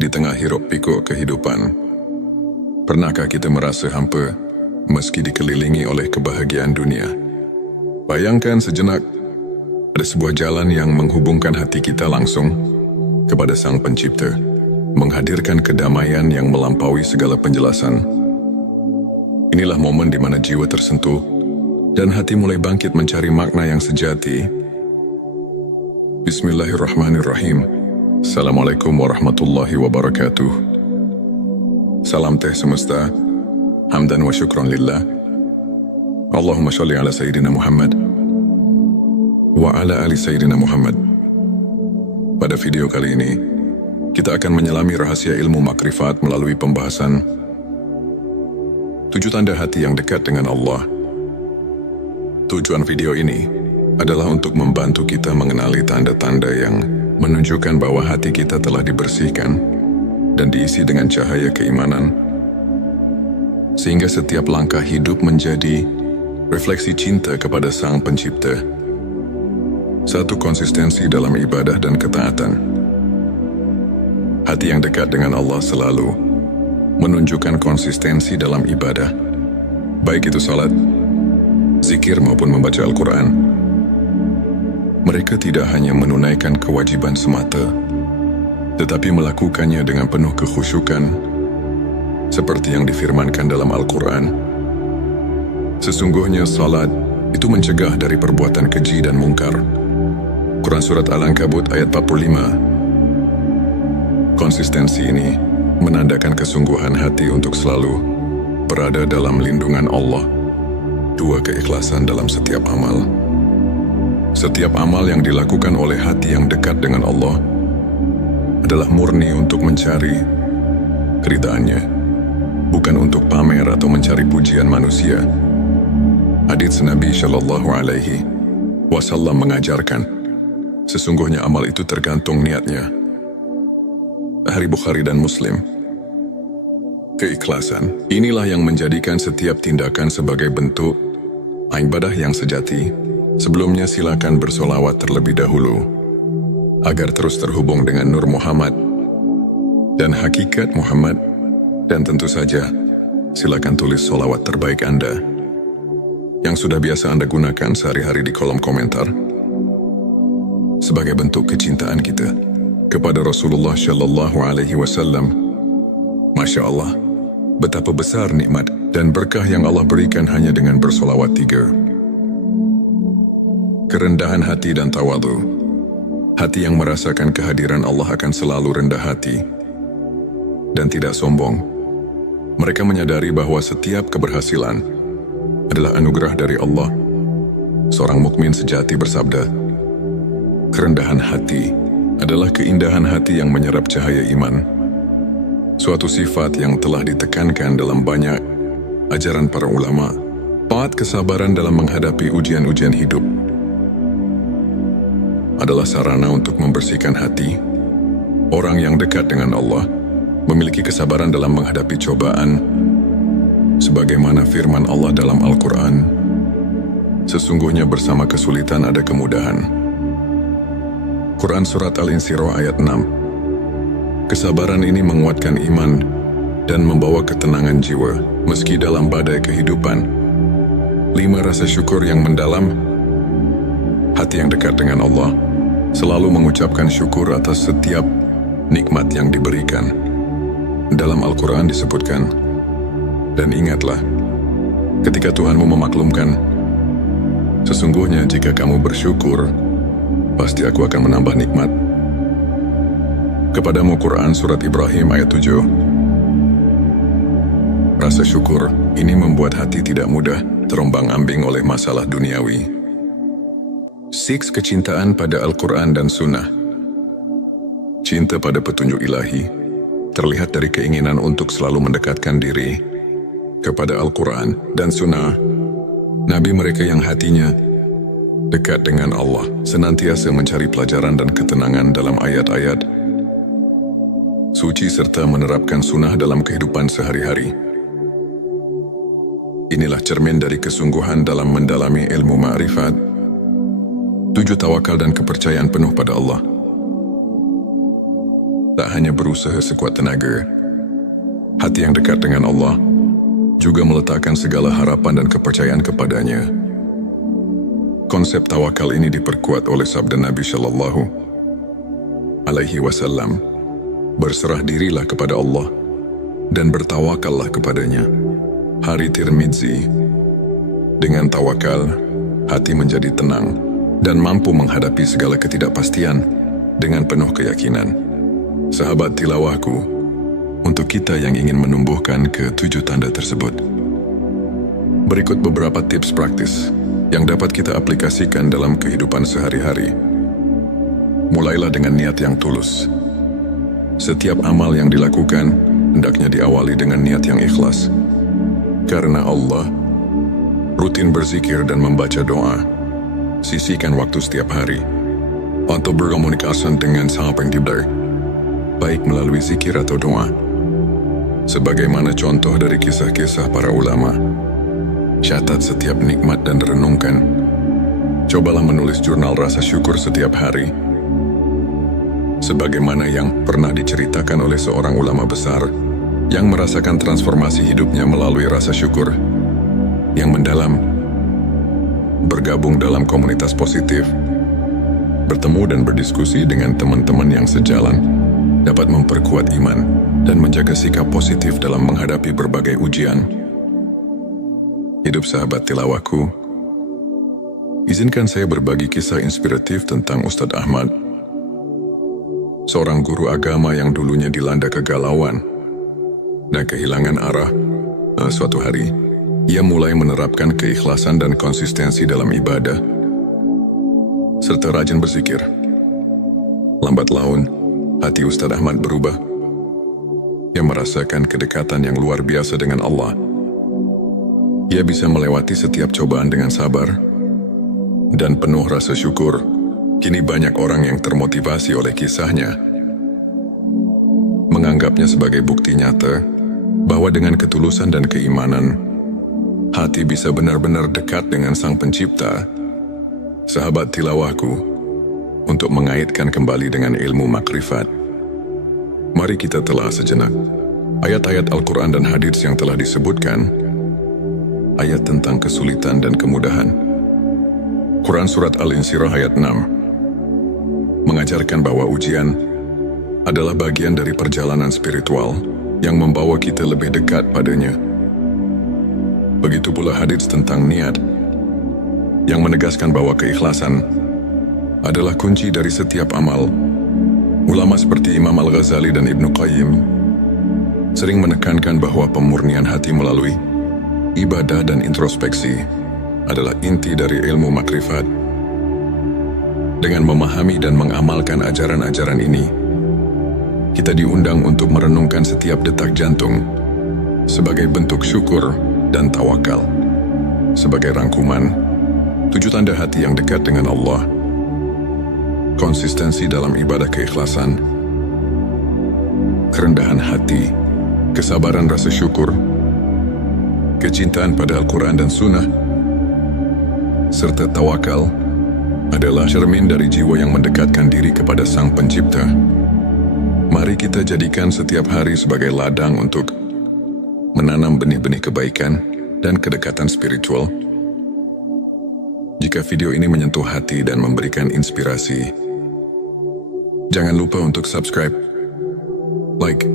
Di tengah hiruk pikuk kehidupan, pernahkah kita merasa hampa meski dikelilingi oleh kebahagiaan dunia? Bayangkan sejenak, ada sebuah jalan yang menghubungkan hati kita langsung kepada Sang Pencipta, menghadirkan kedamaian yang melampaui segala penjelasan. Inilah momen di mana jiwa tersentuh dan hati mulai bangkit mencari makna yang sejati. Bismillahirrahmanirrahim. Assalamualaikum warahmatullahi wabarakatuh. Salam teh semesta, hamdan wa syukron lillah. Allahumma sholli ala Sayyidina Muhammad wa ala ali Sayyidina Muhammad. Pada video kali ini, kita akan menyelami rahasia ilmu makrifat melalui pembahasan 7 tanda hati yang dekat dengan Allah. Tujuan video ini adalah untuk membantu kita mengenali tanda-tanda yang menunjukkan bahwa hati kita telah dibersihkan dan diisi dengan cahaya keimanan, sehingga setiap langkah hidup menjadi refleksi cinta kepada Sang Pencipta. Satu, konsistensi dalam ibadah dan ketaatan. Hati yang dekat dengan Allah selalu menunjukkan konsistensi dalam ibadah, baik itu salat, zikir maupun membaca Al-Quran. Mereka tidak hanya menunaikan kewajiban semata, tetapi melakukannya dengan penuh kekhusyukan, seperti yang difirmankan dalam Al-Quran. Sesungguhnya salat itu mencegah dari perbuatan keji dan mungkar. Quran Surat Al-Ankabut ayat 45. Konsistensi ini menandakan kesungguhan hati untuk selalu berada dalam lindungan Allah. 2, keikhlasan dalam setiap amal. Setiap amal yang dilakukan oleh hati yang dekat dengan Allah adalah murni untuk mencari keridhaannya, bukan untuk pamer atau mencari pujian manusia. Hadits Nabi Shallallahu Alaihi Wasallam mengajarkan, sesungguhnya amal itu tergantung niatnya. Hadits Bukhari dan Muslim. Keikhlasan inilah yang menjadikan setiap tindakan sebagai bentuk ibadah yang sejati. Sebelumnya silakan bersolawat terlebih dahulu, agar terus terhubung dengan Nur Muhammad dan hakikat Muhammad. Dan tentu saja, silakan tulis solawat terbaik Anda yang sudah biasa Anda gunakan sehari-hari di kolom komentar, sebagai bentuk kecintaan kita kepada Rasulullah Shallallahu Alaihi Wasallam. Masya Allah, betapa besar nikmat dan berkah yang Allah berikan hanya dengan bersolawat 3. Kerendahan hati dan tawadhu. Hati yang merasakan kehadiran Allah akan selalu rendah hati dan tidak sombong. Mereka menyadari bahwa setiap keberhasilan adalah anugerah dari Allah. Seorang mukmin sejati bersabda, kerendahan hati adalah keindahan hati yang menyerap cahaya iman. Suatu sifat yang telah ditekankan dalam banyak ajaran para ulama. 4, kesabaran dalam menghadapi ujian-ujian hidup adalah sarana untuk membersihkan hati. Orang yang dekat dengan Allah memiliki kesabaran dalam menghadapi cobaan, sebagaimana firman Allah dalam Al-Quran, sesungguhnya bersama kesulitan ada kemudahan. Quran Surat Al-Insyirah ayat 6. Kesabaran ini menguatkan iman dan membawa ketenangan jiwa meski dalam badai kehidupan. 5, rasa syukur yang mendalam. Hati yang dekat dengan Allah selalu mengucapkan syukur atas setiap nikmat yang diberikan. Dalam Al-Quran disebutkan, dan ingatlah, ketika Tuhanmu memaklumkan, sesungguhnya jika kamu bersyukur, pasti aku akan menambah nikmat kepadamu. Quran Surat Ibrahim ayat 7. Rasa syukur ini membuat hati tidak mudah terombang-ambing oleh masalah duniawi. 6, kecintaan pada Al-Quran dan Sunnah. Cinta pada petunjuk ilahi terlihat dari keinginan untuk selalu mendekatkan diri kepada Al-Quran dan Sunnah. Nabi mereka yang hatinya dekat dengan Allah senantiasa mencari pelajaran dan ketenangan dalam ayat-ayat suci serta menerapkan sunnah dalam kehidupan sehari-hari. Inilah cermin dari kesungguhan dalam mendalami ilmu ma'rifat. 7, tawakal dan kepercayaan penuh pada Allah. tak hanya berusaha sekuat tenaga. Hati yang dekat dengan Allah juga meletakkan segala harapan dan kepercayaan kepadanya. Konsep tawakal ini diperkuat oleh sabda Nabi Shallallahu Alaihi Wasallam, berserah dirilah kepada Allah dan bertawakallah kepadanya. Hari Tirmidzi, dengan tawakal, hati menjadi tenang dan mampu menghadapi segala ketidakpastian dengan penuh keyakinan. Sahabat tilawahku, untuk kita yang ingin menumbuhkan ke-7 tanda tersebut, berikut beberapa tips praktis yang dapat kita aplikasikan dalam kehidupan sehari-hari. Mulailah dengan niat yang tulus. Setiap amal yang dilakukan hendaknya diawali dengan niat yang ikhlas. Karena Allah, rutin berzikir dan membaca doa. Sisihkan waktu setiap hari untuk berkomunikasi dengan Sang Pencipta, baik melalui zikir atau doa. Sebagaimana contoh dari kisah-kisah para ulama, catat setiap nikmat dan renungkan. Cobalah menulis jurnal rasa syukur setiap hari. Sebagaimana yang pernah diceritakan oleh seorang ulama besar yang merasakan transformasi hidupnya melalui rasa syukur yang mendalam, bergabung dalam komunitas positif, bertemu dan berdiskusi dengan teman-teman yang sejalan, dapat memperkuat iman dan menjaga sikap positif dalam menghadapi berbagai ujian. Hidup sahabat tilawahku, izinkan saya berbagi kisah inspiratif tentang Ustadz Ahmad, seorang guru agama yang dulunya dilanda kegalauan dan kehilangan arah. Suatu hari, ia mulai menerapkan keikhlasan dan konsistensi dalam ibadah, serta rajin berzikir. Lambat laun, hati Ustadz Ahmad berubah. Ia merasakan kedekatan yang luar biasa dengan Allah. Ia bisa melewati setiap cobaan dengan sabar dan penuh rasa syukur. Kini banyak orang yang termotivasi oleh kisahnya, menganggapnya sebagai bukti nyata bahwa dengan ketulusan dan keimanan, hati bisa benar-benar dekat dengan Sang Pencipta. Sahabat tilawahku, untuk mengaitkan kembali dengan ilmu makrifat, mari kita telah sejenak ayat-ayat Al-Quran dan hadits yang telah disebutkan. Ayat tentang kesulitan dan kemudahan. Quran Surat Al-Insyirah ayat 6 mengajarkan bahwa ujian adalah bagian dari perjalanan spiritual yang membawa kita lebih dekat padanya. Begitu pula hadits tentang niat yang menegaskan bahwa keikhlasan adalah kunci dari setiap amal. Ulama seperti Imam Al-Ghazali dan Ibnu Qayyim sering menekankan bahwa pemurnian hati melalui ibadah dan introspeksi adalah inti dari ilmu makrifat. Dengan memahami dan mengamalkan ajaran-ajaran ini, kita diundang untuk merenungkan setiap detak jantung sebagai bentuk syukur dan tawakal. Sebagai rangkuman, 7 tanda hati yang dekat dengan Allah: konsistensi dalam ibadah keikhlasan, kerendahan hati, kesabaran rasa syukur, kecintaan pada Al-Quran dan Sunnah, serta tawakal adalah cermin dari jiwa yang mendekatkan diri kepada Sang Pencipta. Mari kita jadikan setiap hari sebagai ladang untuk menanam benih-benih kebaikan dan kedekatan spiritual. Jika video ini menyentuh hati dan memberikan inspirasi, jangan lupa untuk subscribe, like,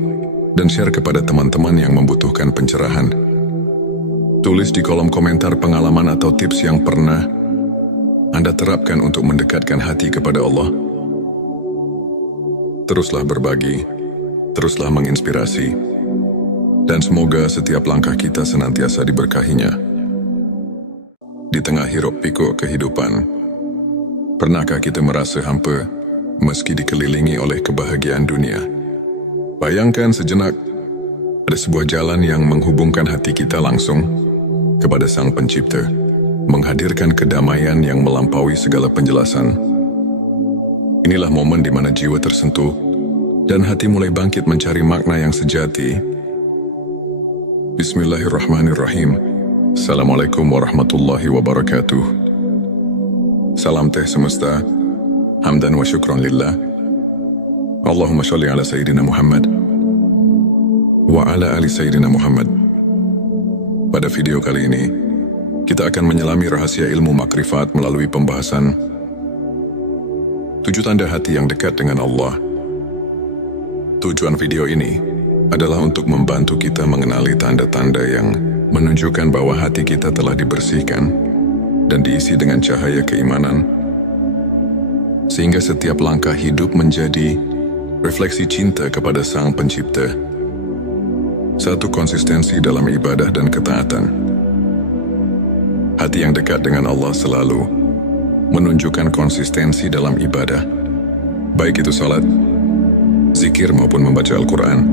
dan share kepada teman-teman yang membutuhkan pencerahan. Tulis di kolom komentar pengalaman atau tips yang pernah Anda terapkan untuk mendekatkan hati kepada Allah. Teruslah berbagi, teruslah menginspirasi, dan semoga setiap langkah kita senantiasa diberkahinya. Di tengah hiruk pikuk kehidupan, pernahkah kita merasa hampa meski dikelilingi oleh kebahagiaan dunia? Bayangkan sejenak, ada sebuah jalan yang menghubungkan hati kita langsung kepada Sang Pencipta, menghadirkan kedamaian yang melampaui segala penjelasan. Inilah momen di mana jiwa tersentuh dan hati mulai bangkit mencari makna yang sejati. Bismillahirrahmanirrahim. Assalamualaikum warahmatullahi wabarakatuh. Salam teh semesta, hamdan wa syukron lillah. Allahumma sholli ala Sayyidina Muhammad wa ala ali Sayyidina Muhammad. Pada video kali ini, kita akan menyelami rahasia ilmu makrifat melalui pembahasan 7 tanda hati yang dekat dengan Allah. Tujuan video ini adalah untuk membantu kita mengenali tanda-tanda yang menunjukkan bahwa hati kita telah dibersihkan dan diisi dengan cahaya keimanan, sehingga setiap langkah hidup menjadi refleksi cinta kepada Sang Pencipta. Satu, konsistensi dalam ibadah dan ketaatan. Hati yang dekat dengan Allah selalu menunjukkan konsistensi dalam ibadah, baik itu salat, zikir maupun membaca Al-Quran.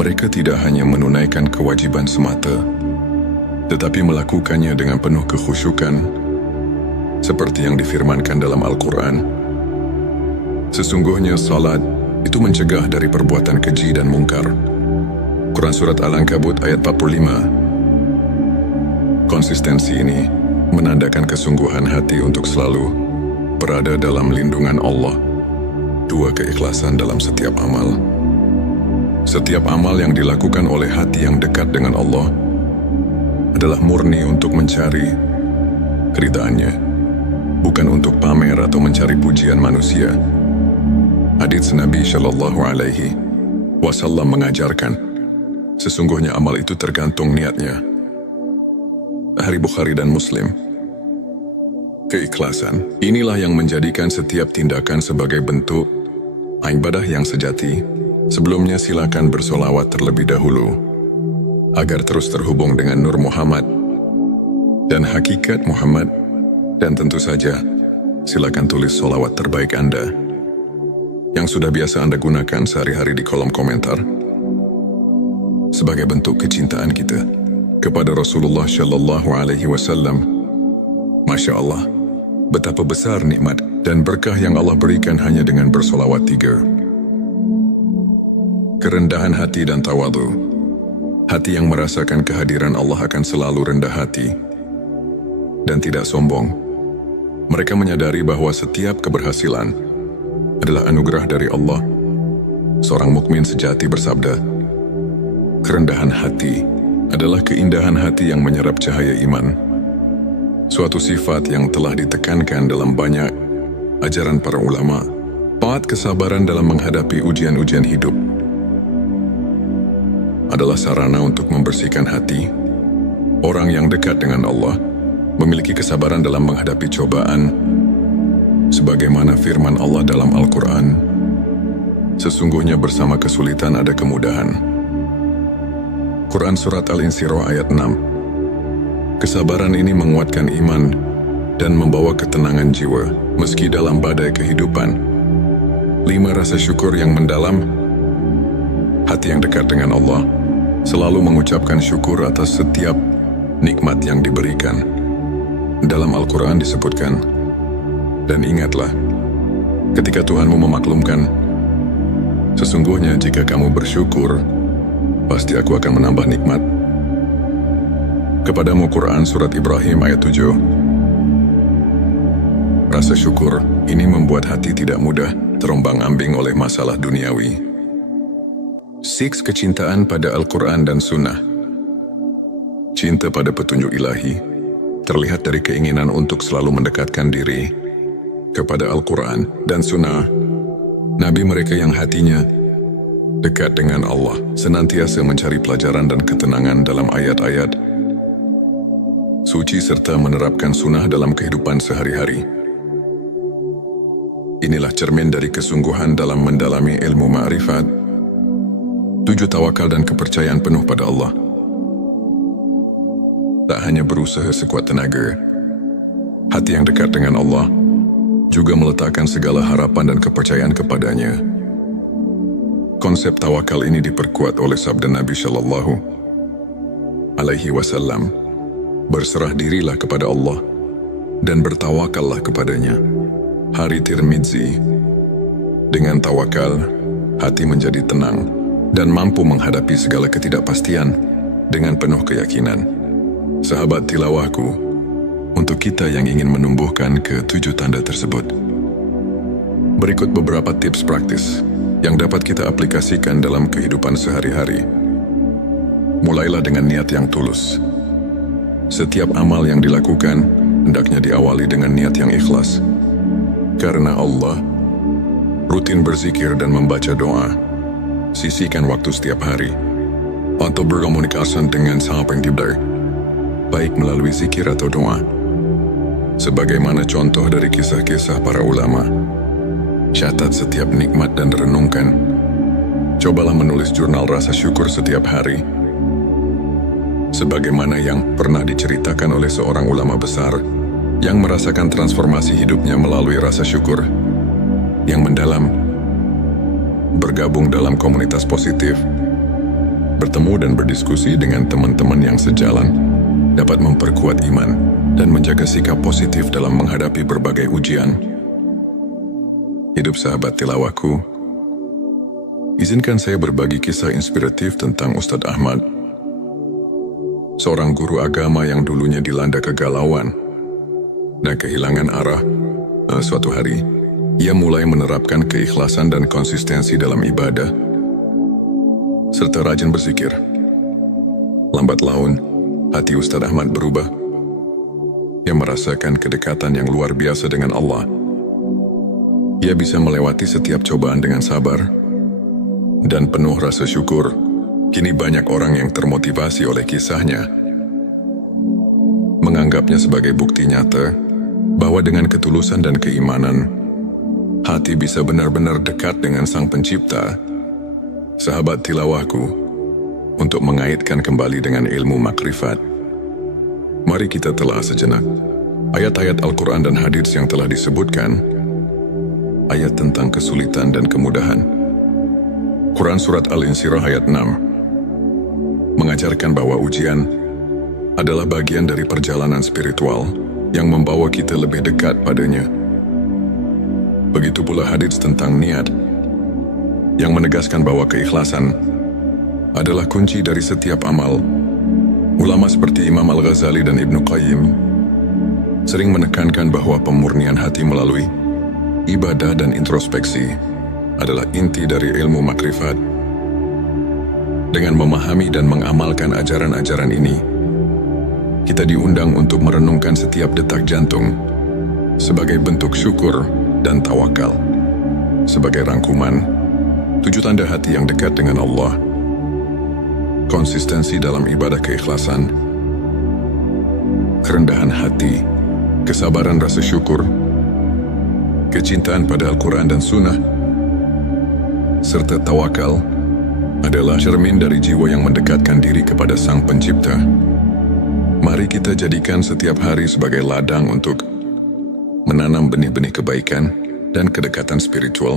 Mereka tidak hanya menunaikan kewajiban semata, tetapi melakukannya dengan penuh kekhusyukan, seperti yang difirmankan dalam Al-Quran. Sesungguhnya salat itu mencegah dari perbuatan keji dan mungkar. Quran Surat Al-Ankabut ayat 45. Konsistensi ini menandakan kesungguhan hati untuk selalu berada dalam lindungan Allah. 2, keikhlasan dalam setiap amal. Setiap amal yang dilakukan oleh hati yang dekat dengan Allah adalah murni untuk mencari keridhaannya, bukan untuk pamer atau mencari pujian manusia. Hadits Nabi Shallallahu Alaihi Wasallam mengajarkan, sesungguhnya amal itu tergantung niatnya. Hari Bukhari dan Muslim. Keikhlasan inilah yang menjadikan setiap tindakan sebagai bentuk ibadah yang sejati. Sebelumnya silakan bersolawat terlebih dahulu agar terus terhubung dengan Nur Muhammad dan hakikat Muhammad, dan tentu saja silakan tulis solawat terbaik Anda yang sudah biasa Anda gunakan sehari-hari di kolom komentar sebagai bentuk kecintaan kita kepada Rasulullah Shallallahu Alaihi Wasallam. Masya Allah, betapa besar nikmat dan berkah yang Allah berikan hanya dengan bersolawat 3. Kerendahan hati dan tawadhu. Hati yang merasakan kehadiran Allah akan selalu rendah hati dan tidak sombong. Mereka menyadari bahwa setiap keberhasilan adalah anugerah dari Allah. Seorang mukmin sejati bersabda, kerendahan hati adalah keindahan hati yang menyerap cahaya iman. Suatu sifat yang telah ditekankan dalam banyak ajaran para ulama. 4, kesabaran dalam menghadapi ujian-ujian hidup adalah sarana untuk membersihkan hati. Orang yang dekat dengan Allah memiliki kesabaran dalam menghadapi cobaan, sebagaimana firman Allah dalam Al-Quran, sesungguhnya bersama kesulitan ada kemudahan. Quran Surat Al-Insyirah ayat 6. Kesabaran ini menguatkan iman dan membawa ketenangan jiwa meski dalam badai kehidupan. 5, rasa syukur yang mendalam. Hati yang dekat dengan Allah selalu mengucapkan syukur atas setiap nikmat yang diberikan. Dalam Al-Quran disebutkan, dan ingatlah, ketika Tuhanmu memaklumkan, sesungguhnya jika kamu bersyukur, pasti aku akan menambah nikmat. Kepadamu Quran Surat Ibrahim ayat 7. Rasa syukur ini membuat hati tidak mudah terombang-ambing oleh masalah duniawi. 6, kecintaan pada Al-Quran dan Sunnah. Cinta pada petunjuk ilahi terlihat dari keinginan untuk selalu mendekatkan diri kepada Al-Quran dan Sunnah. Nabi mereka yang hatinya dekat dengan Allah senantiasa mencari pelajaran dan ketenangan dalam ayat-ayat suci serta menerapkan sunnah dalam kehidupan sehari-hari. Inilah cermin dari kesungguhan dalam mendalami ilmu ma'rifat. 7, tawakal dan kepercayaan penuh pada Allah. Tak hanya berusaha sekuat tenaga, hati yang dekat dengan Allah juga meletakkan segala harapan dan kepercayaan kepadanya. Konsep tawakal ini diperkuat oleh sabda Nabi Shallallahu Alaihi Wasallam, berserah dirilah kepada Allah dan bertawakallah kepadanya. Hari Tirmidzi. Dengan tawakal, hati menjadi tenang dan mampu menghadapi segala ketidakpastian dengan penuh keyakinan. Sahabat tilawahku, untuk kita yang ingin menumbuhkan ke-7 tanda tersebut, Berikut beberapa tips praktis yang dapat kita aplikasikan dalam kehidupan sehari-hari. Mulailah dengan niat yang tulus. Setiap amal yang dilakukan hendaknya diawali dengan niat yang ikhlas. Karena Allah, rutin berzikir dan membaca doa. Sisihkan waktu setiap hari untuk berkomunikasi dengan Sang Pencipta, baik melalui zikir atau doa. Sebagaimana contoh dari kisah-kisah para ulama, catat setiap nikmat dan renungkan. Cobalah menulis jurnal rasa syukur setiap hari. Sebagaimana yang pernah diceritakan oleh seorang ulama besar yang merasakan transformasi hidupnya melalui rasa syukur yang mendalam, bergabung dalam komunitas positif, bertemu dan berdiskusi dengan teman-teman yang sejalan, dapat memperkuat iman dan menjaga sikap positif dalam menghadapi berbagai ujian. Hidup sahabat tilawahku, izinkan saya berbagi kisah inspiratif tentang Ustadz Ahmad, seorang guru agama yang dulunya dilanda kegalauan dan kehilangan arah. Suatu hari, ia mulai menerapkan keikhlasan dan konsistensi dalam ibadah, serta rajin berzikir. Lambat laun, hati Ustadz Ahmad berubah. Ia merasakan kedekatan yang luar biasa dengan Allah. Ia bisa melewati setiap cobaan dengan sabar dan penuh rasa syukur. Kini banyak orang yang termotivasi oleh kisahnya, menganggapnya sebagai bukti nyata bahwa dengan ketulusan dan keimanan, hati bisa benar-benar dekat dengan Sang Pencipta. Sahabat tilawahku, untuk mengaitkan kembali dengan ilmu makrifat, mari kita telah sejenak ayat-ayat Al-Quran dan hadits yang telah disebutkan, ayat tentang kesulitan dan kemudahan. Quran Surat Al-Insyirah ayat 6 mengajarkan bahwa ujian adalah bagian dari perjalanan spiritual yang membawa kita lebih dekat padanya. Begitu pula hadits tentang niat, yang menegaskan bahwa keikhlasan adalah kunci dari setiap amal. Ulama seperti Imam Al-Ghazali dan Ibnu Qayyim sering menekankan bahwa pemurnian hati melalui ibadah dan introspeksi adalah inti dari ilmu makrifat. Dengan memahami dan mengamalkan ajaran-ajaran ini, kita diundang untuk merenungkan setiap detak jantung sebagai bentuk syukur dan tawakal. Sebagai rangkuman, 7 tanda hati yang dekat dengan Allah: konsistensi dalam ibadah keikhlasan, kerendahan hati, kesabaran rasa syukur, kecintaan pada Al-Quran dan Sunnah, serta tawakal adalah cermin dari jiwa yang mendekatkan diri kepada Sang Pencipta. Mari kita jadikan setiap hari sebagai ladang untuk menanam benih-benih kebaikan dan kedekatan spiritual.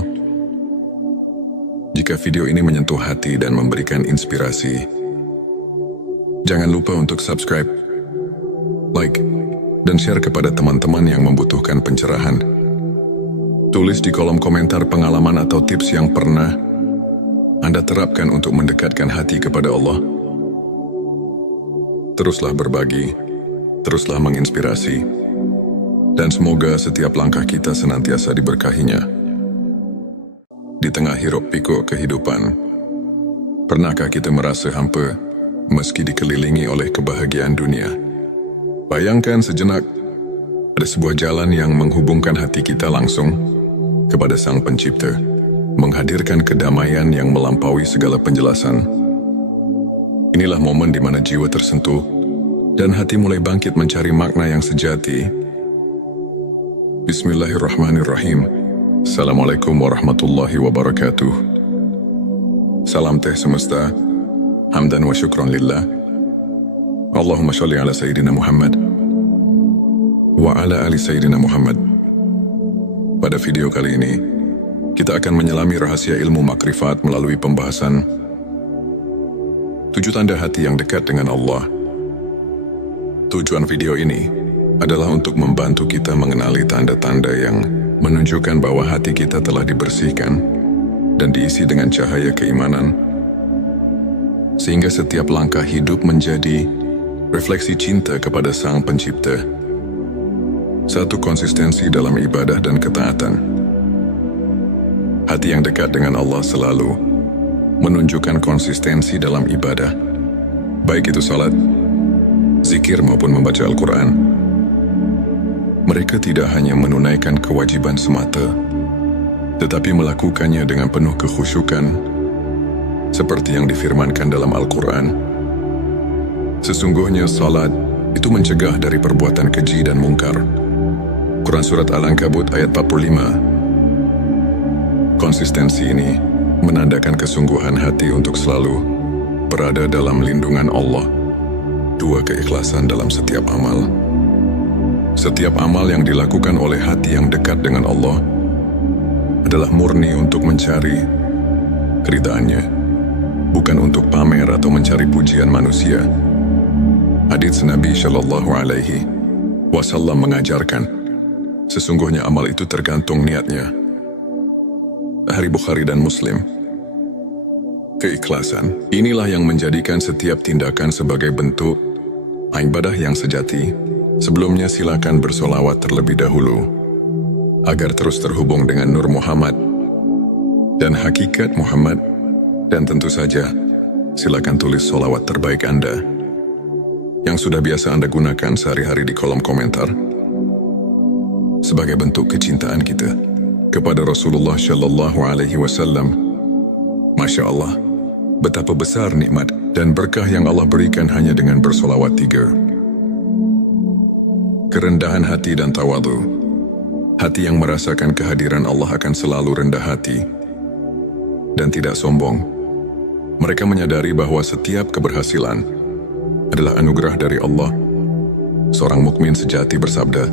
Jika video ini menyentuh hati dan memberikan inspirasi, jangan lupa untuk subscribe, like, dan share kepada teman-teman yang membutuhkan pencerahan. Tulis di kolom komentar pengalaman atau tips yang pernah Anda terapkan untuk mendekatkan hati kepada Allah. Teruslah berbagi, teruslah menginspirasi, dan semoga setiap langkah kita senantiasa diberkahinya. Di tengah hiruk pikuk kehidupan, pernahkah kita merasa hampa meski dikelilingi oleh kebahagiaan dunia? Bayangkan sejenak, ada sebuah jalan yang menghubungkan hati kita langsung kepada Sang Pencipta, menghadirkan kedamaian yang melampaui segala penjelasan. Inilah momen di mana jiwa tersentuh dan hati mulai bangkit mencari makna yang sejati. Bismillahirrahmanirrahim. Assalamualaikum warahmatullahi wabarakatuh. Salam teh semesta, hamdan wa syukran lillah. Allahumma sholli ala Sayyidina Muhammad wa ala ali Sayyidina Muhammad. Pada video kali ini, kita akan menyelami rahasia ilmu makrifat melalui pembahasan 7 tanda hati yang dekat dengan Allah. Tujuan video ini adalah untuk membantu kita mengenali tanda-tanda yang menunjukkan bahwa hati kita telah dibersihkan dan diisi dengan cahaya keimanan, sehingga setiap langkah hidup menjadi refleksi cinta kepada Sang Pencipta. 1. Konsistensi dalam ibadah dan ketaatan. Hati yang dekat dengan Allah selalu menunjukkan konsistensi dalam ibadah, baik itu salat, zikir maupun membaca Al-Quran. Mereka tidak hanya menunaikan kewajiban semata, tetapi melakukannya dengan penuh kekhusyukan, seperti yang difirmankan dalam Al-Quran. Sesungguhnya salat itu mencegah dari perbuatan keji dan mungkar. Quran Surat Al-Ankabut ayat 45. Konsistensi ini menandakan kesungguhan hati untuk selalu berada dalam lindungan Allah. 2. Keikhlasan dalam setiap amal. Setiap amal yang dilakukan oleh hati yang dekat dengan Allah adalah murni untuk mencari keridhaannya, bukan untuk pamer atau mencari pujian manusia. Hadits Nabi Shallallahu Alaihi Wasallam mengajarkan, sesungguhnya amal itu tergantung niatnya. Hari Bukhari dan Muslim. Keikhlasan inilah yang menjadikan setiap tindakan sebagai bentuk ibadah yang sejati. Sebelumnya silakan bersolawat terlebih dahulu agar terus terhubung dengan Nur Muhammad dan hakikat Muhammad, dan tentu saja silakan tulis solawat terbaik Anda yang sudah biasa Anda gunakan sehari-hari di kolom komentar sebagai bentuk kecintaan kita kepada Rasulullah Shallallahu Alaihi Wasallam. Masya Allah, betapa besar nikmat dan berkah yang Allah berikan hanya dengan bersolawat 3. Kerendahan hati dan tawadu. Hati yang merasakan kehadiran Allah akan selalu rendah hati dan tidak sombong. Mereka menyadari bahwa setiap keberhasilan adalah anugerah dari Allah. Seorang mukmin sejati bersabda,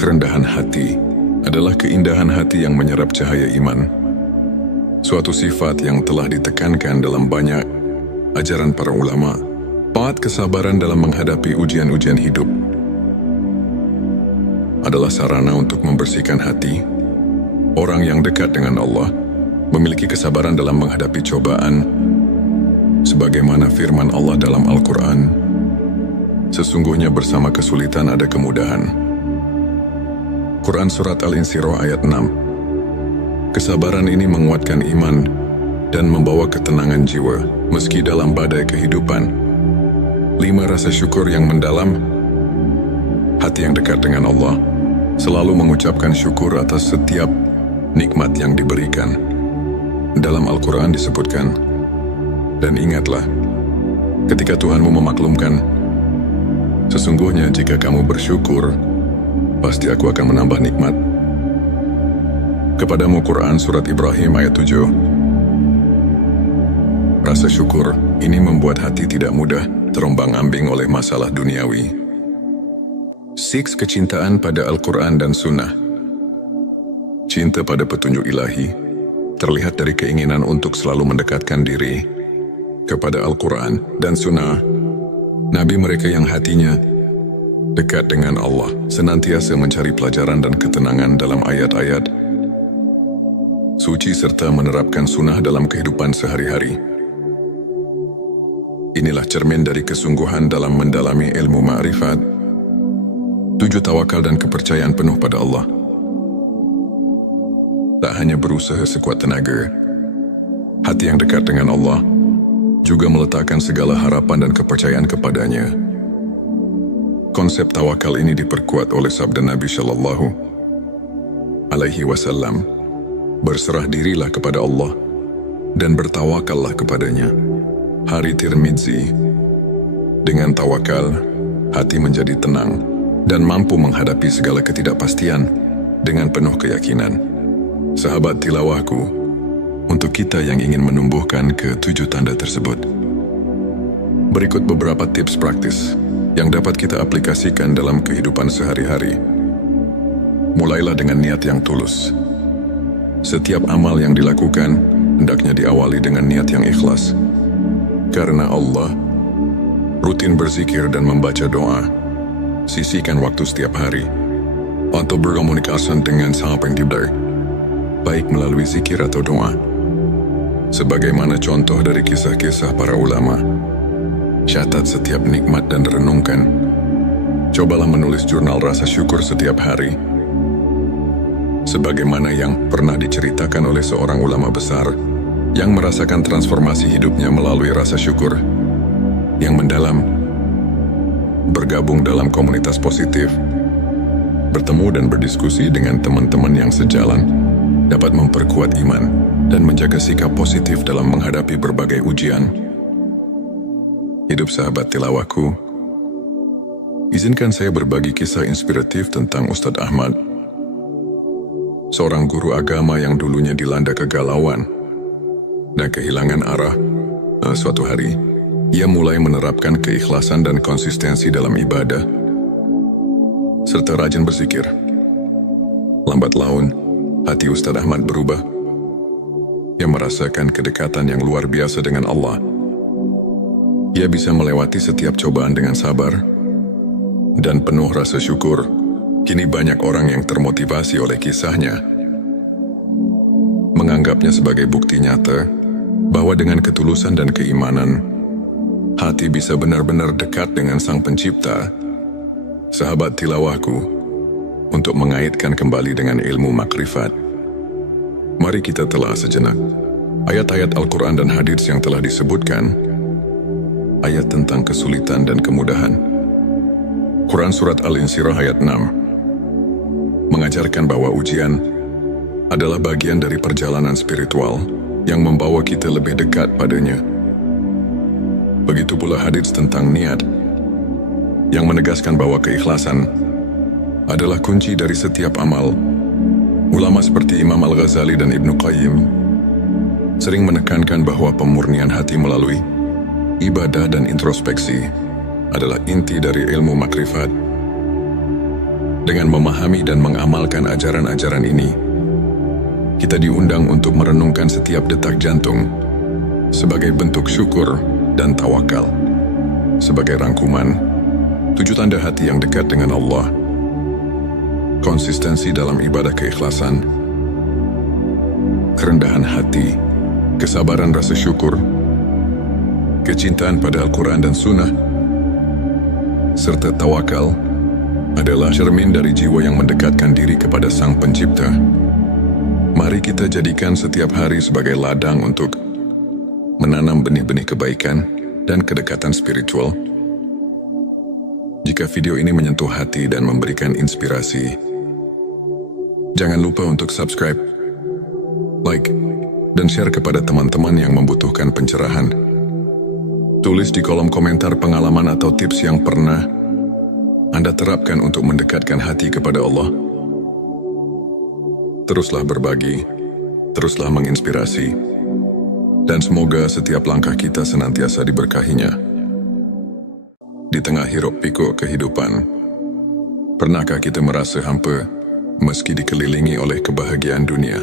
kerendahan hati adalah keindahan hati yang menyerap cahaya iman. Suatu sifat yang telah ditekankan dalam banyak ajaran para ulama. 4. Kesabaran dalam menghadapi ujian-ujian hidup adalah sarana untuk membersihkan hati. Orang yang dekat dengan Allah memiliki kesabaran dalam menghadapi cobaan, sebagaimana firman Allah dalam Al-Quran, sesungguhnya bersama kesulitan ada kemudahan. Quran Surat Al-Insyirah ayat 6. Kesabaran ini menguatkan iman dan membawa ketenangan jiwa meski dalam badai kehidupan. 5. Rasa syukur yang mendalam. Hati yang dekat dengan Allah selalu mengucapkan syukur atas setiap nikmat yang diberikan. Dalam Al-Quran disebutkan, dan ingatlah ketika Tuhanmu memaklumkan, sesungguhnya jika kamu bersyukur, pasti aku akan menambah nikmat kepadamu. Quran Surat Ibrahim ayat 7. Rasa syukur ini membuat hati tidak mudah terombang-ambing oleh masalah duniawi. 6. Kecintaan pada Al-Quran dan Sunnah. Cinta pada petunjuk ilahi terlihat dari keinginan untuk selalu mendekatkan diri kepada Al-Quran dan Sunnah. Nabi mereka yang hatinya dekat dengan Allah senantiasa mencari pelajaran dan ketenangan dalam ayat-ayat suci serta menerapkan sunnah dalam kehidupan sehari-hari. Inilah cermin dari kesungguhan dalam mendalami ilmu ma'rifat. 7. Tawakal dan kepercayaan penuh pada Allah. Tak hanya berusaha sekuat tenaga, hati yang dekat dengan Allah juga meletakkan segala harapan dan kepercayaan kepadanya. Konsep tawakal ini diperkuat oleh sabda Nabi Shallallahu Alaihi Wasallam, berserah dirilah kepada Allah dan bertawakallah kepadanya. Hari Tirmidzi. Dengan tawakal, hati menjadi tenang dan mampu menghadapi segala ketidakpastian dengan penuh keyakinan. Sahabat tilawahku, untuk kita yang ingin menumbuhkan ke-7 tanda tersebut, berikut beberapa tips praktis yang dapat kita aplikasikan dalam kehidupan sehari-hari. Mulailah dengan niat yang tulus. Setiap amal yang dilakukan hendaknya diawali dengan niat yang ikhlas. Karena Allah, rutin berzikir dan membaca doa. Sisihkan waktu setiap hari untuk berkomunikasi dengan Sang Pencipta, baik melalui zikir atau doa. Sebagaimana contoh dari kisah-kisah para ulama, catat setiap nikmat dan renungkan. Cobalah menulis jurnal rasa syukur setiap hari. sebagaimana yang pernah diceritakan oleh seorang ulama besar yang merasakan transformasi hidupnya melalui rasa syukur yang mendalam, bergabung dalam komunitas positif, bertemu dan berdiskusi dengan teman-teman yang sejalan, dapat memperkuat iman dan menjaga sikap positif dalam menghadapi berbagai ujian. Hidup sahabat tilawahku, izinkan saya berbagi kisah inspiratif tentang Ustadz Ahmad, seorang guru agama yang dulunya dilanda kegalauan dan kehilangan arah. Suatu hari, ia mulai menerapkan keikhlasan dan konsistensi dalam ibadah, serta rajin berzikir. Lambat laun, hati Ustadz Ahmad berubah. Ia merasakan kedekatan yang luar biasa dengan Allah. Ia bisa melewati setiap cobaan dengan sabar dan penuh rasa syukur. Kini banyak orang yang termotivasi oleh kisahnya, menganggapnya sebagai bukti nyata bahwa dengan ketulusan dan keimanan, hati bisa benar-benar dekat dengan Sang Pencipta. Sahabat tilawahku, untuk mengaitkan kembali dengan ilmu makrifat, mari kita telah sejenak ayat-ayat Al-Quran dan hadits yang telah disebutkan, ayat tentang kesulitan dan kemudahan. Quran Surat Al-Insyirah ayat 6 mengajarkan bahwa ujian adalah bagian dari perjalanan spiritual yang membawa kita lebih dekat padanya. Begitu pula hadits tentang niat yang menegaskan bahwa keikhlasan adalah kunci dari setiap amal. Ulama seperti Imam Al-Ghazali dan Ibnu Qayyim sering menekankan bahwa pemurnian hati melalui ibadah dan introspeksi adalah inti dari ilmu makrifat. Dengan memahami dan mengamalkan ajaran-ajaran ini, kita diundang untuk merenungkan setiap detak jantung sebagai bentuk syukur dan tawakal. Sebagai rangkuman, 7 tanda hati yang dekat dengan Allah: konsistensi dalam ibadah keikhlasan, kerendahan hati, kesabaran rasa syukur, kecintaan pada Al-Quran dan Sunnah, serta tawakal adalah cermin dari jiwa yang mendekatkan diri kepada Sang Pencipta. Mari kita jadikan setiap hari sebagai ladang untuk menanam benih-benih kebaikan dan kedekatan spiritual. Jika video ini menyentuh hati dan memberikan inspirasi, jangan lupa untuk subscribe, like, dan share kepada teman-teman yang membutuhkan pencerahan. Tulis di kolom komentar pengalaman atau tips yang pernah Anda terapkan untuk mendekatkan hati kepada Allah. Teruslah berbagi, teruslah menginspirasi, dan semoga setiap langkah kita senantiasa diberkahinya. Di tengah hiruk-pikuk kehidupan, pernahkah kita merasa hampa meski dikelilingi oleh kebahagiaan dunia?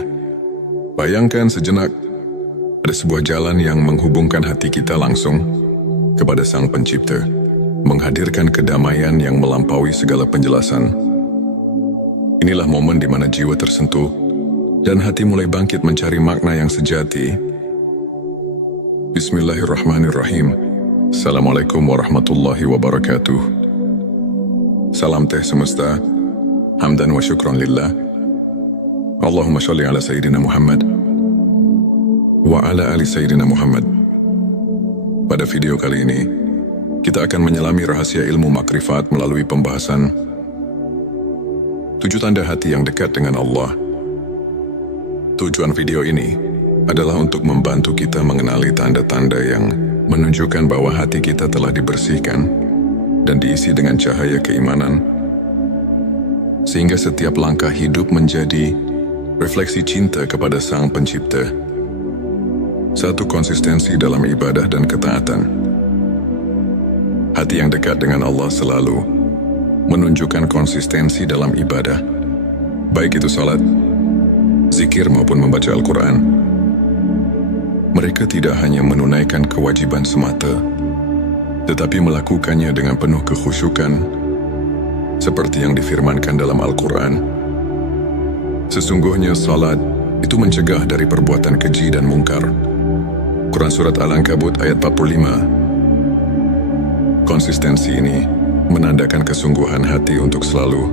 Bayangkan sejenak, ada sebuah jalan yang menghubungkan hati kita langsung kepada Sang Pencipta, menghadirkan kedamaian yang melampaui segala penjelasan. Inilah momen di mana jiwa tersentuh dan hati mulai bangkit mencari makna yang sejati. Bismillahirrahmanirrahim. Assalamualaikum warahmatullahi wabarakatuh. Salam teh semesta, hamdan wa syukran lillah. Allahumma sholli ala Sayyidina Muhammad wa ala ali Sayyidina Muhammad. Pada video kali ini, kita akan menyelami rahasia ilmu makrifat melalui pembahasan 7 tanda hati yang dekat dengan Allah. Tujuan video ini adalah untuk membantu kita mengenali tanda-tanda yang menunjukkan bahwa hati kita telah dibersihkan dan diisi dengan cahaya keimanan, sehingga setiap langkah hidup menjadi refleksi cinta kepada Sang Pencipta. 1. Konsistensi dalam ibadah dan ketaatan. Hati yang dekat dengan Allah selalu menunjukkan konsistensi dalam ibadah, baik itu salat, zikir maupun membaca Al-Quran. Mereka tidak hanya menunaikan kewajiban semata, tetapi melakukannya dengan penuh kekhusyukan, seperti yang difirmankan dalam Al-Quran. Sesungguhnya salat itu mencegah dari perbuatan keji dan mungkar. Quran Surat Al-Ankabut ayat 45. Konsistensi ini menandakan kesungguhan hati untuk selalu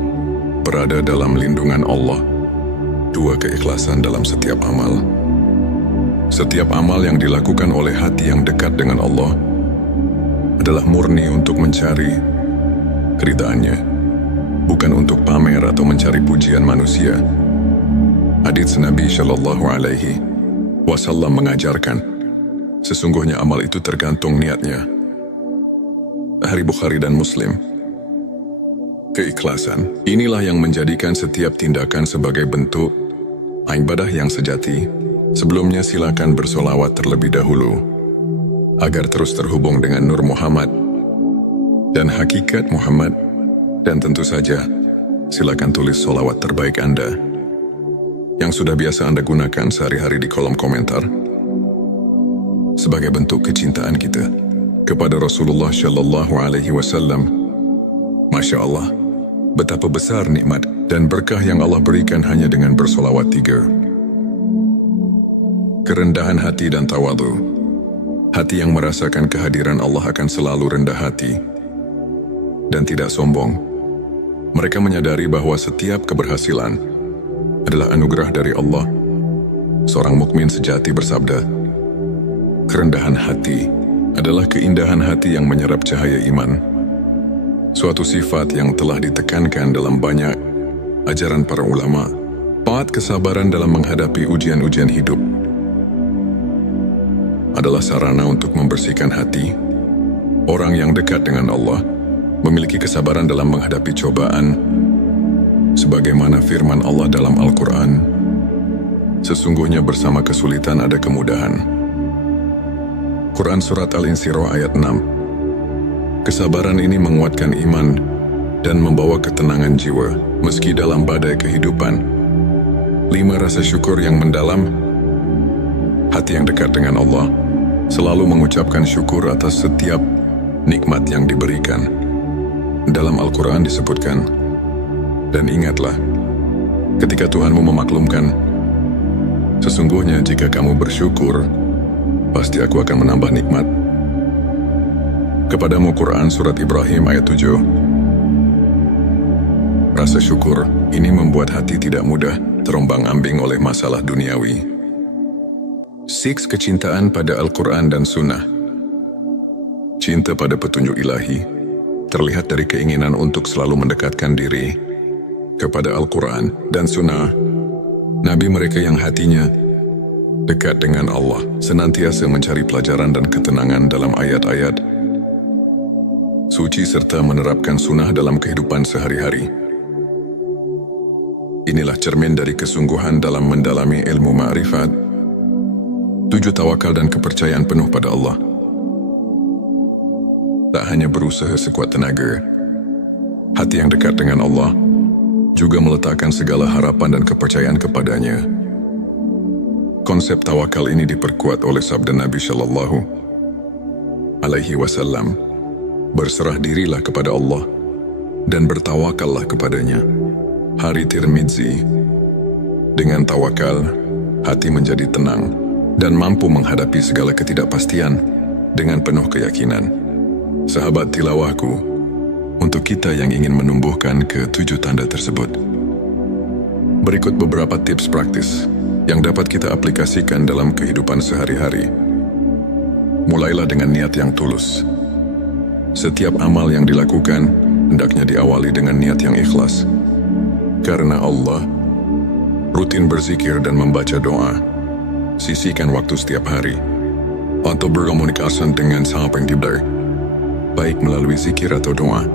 berada dalam lindungan Allah. 2. Keikhlasan dalam setiap amal. Setiap amal yang dilakukan oleh hati yang dekat dengan Allah adalah murni untuk mencari keridhaannya, bukan untuk pamer atau mencari pujian manusia. Hadits Nabi Shallallahu Alaihi Wasallam mengajarkan, sesungguhnya amal itu tergantung niatnya. Sahih Bukhari dan Muslim. Keikhlasan inilah yang menjadikan setiap tindakan sebagai bentuk ibadah yang sejati. Sebelumnya silakan bersolawat terlebih dahulu agar terus terhubung dengan Nur Muhammad dan hakikat Muhammad, dan tentu saja silakan tulis solawat terbaik Anda yang sudah biasa Anda gunakan sehari-hari di kolom komentar sebagai bentuk kecintaan kita kepada Rasulullah Shallallahu Alaihi Wasallam. Masya Allah, betapa besar nikmat dan berkah yang Allah berikan hanya dengan bersolawat 3. Kerendahan hati dan tawadhu. Hati yang merasakan kehadiran Allah akan selalu rendah hati dan tidak sombong. Mereka menyadari bahwa setiap keberhasilan adalah anugerah dari Allah. Seorang mukmin sejati bersabda, kerendahan hati adalah keindahan hati yang menyerap cahaya iman. Suatu sifat yang telah ditekankan dalam banyak ajaran para ulama. 4. Kesabaran dalam menghadapi ujian-ujian hidup adalah sarana untuk membersihkan hati. Orang yang dekat dengan Allah memiliki kesabaran dalam menghadapi cobaan, sebagaimana firman Allah dalam Al-Quran, sesungguhnya bersama kesulitan ada kemudahan. Quran Surat Al-Insyirah ayat 6. Kesabaran ini menguatkan iman dan membawa ketenangan jiwa meski dalam badai kehidupan. 5. Rasa syukur yang mendalam. Hati yang dekat dengan Allah selalu mengucapkan syukur atas setiap nikmat yang diberikan. Dalam Al-Quran disebutkan, dan ingatlah, ketika Tuhanmu memaklumkan, sesungguhnya jika kamu bersyukur, pasti aku akan menambah nikmat kepadamu. Quran Surat Ibrahim ayat 7. Rasa syukur ini membuat hati tidak mudah terombang-ambing oleh masalah duniawi. 6. Kecintaan pada Al-Quran dan Sunnah. Cinta pada petunjuk ilahi terlihat dari keinginan untuk selalu mendekatkan diri kepada Al-Quran dan Sunnah. Nabi mereka yang hatinya dekat dengan Allah senantiasa mencari pelajaran dan ketenangan dalam ayat-ayat suci serta menerapkan sunnah dalam kehidupan sehari-hari. Inilah cermin dari kesungguhan dalam mendalami ilmu ma'rifat. 7. Tawakal dan kepercayaan penuh pada Allah. Tak hanya berusaha sekuat tenaga, hati yang dekat dengan Allah juga meletakkan segala harapan dan kepercayaan kepadanya. Konsep tawakal ini diperkuat oleh sabda Nabi Shallallahu Alaihi Wasallam, berserah dirilah kepada Allah dan bertawakallah kepadanya. Hari Tirmidzi. Dengan tawakal, hati menjadi tenang dan mampu menghadapi segala ketidakpastian dengan penuh keyakinan. Sahabat tilawahku, untuk kita yang ingin menumbuhkan ke-7 tanda tersebut, berikut beberapa tips praktis yang dapat kita aplikasikan dalam kehidupan sehari-hari. Mulailah dengan niat yang tulus. Setiap amal yang dilakukan hendaknya diawali dengan niat yang ikhlas. Karena Allah, rutin berzikir dan membaca doa. Sisihkan waktu setiap hari untuk berkomunikasi dengan Sang Pencipta, baik melalui zikir atau doa.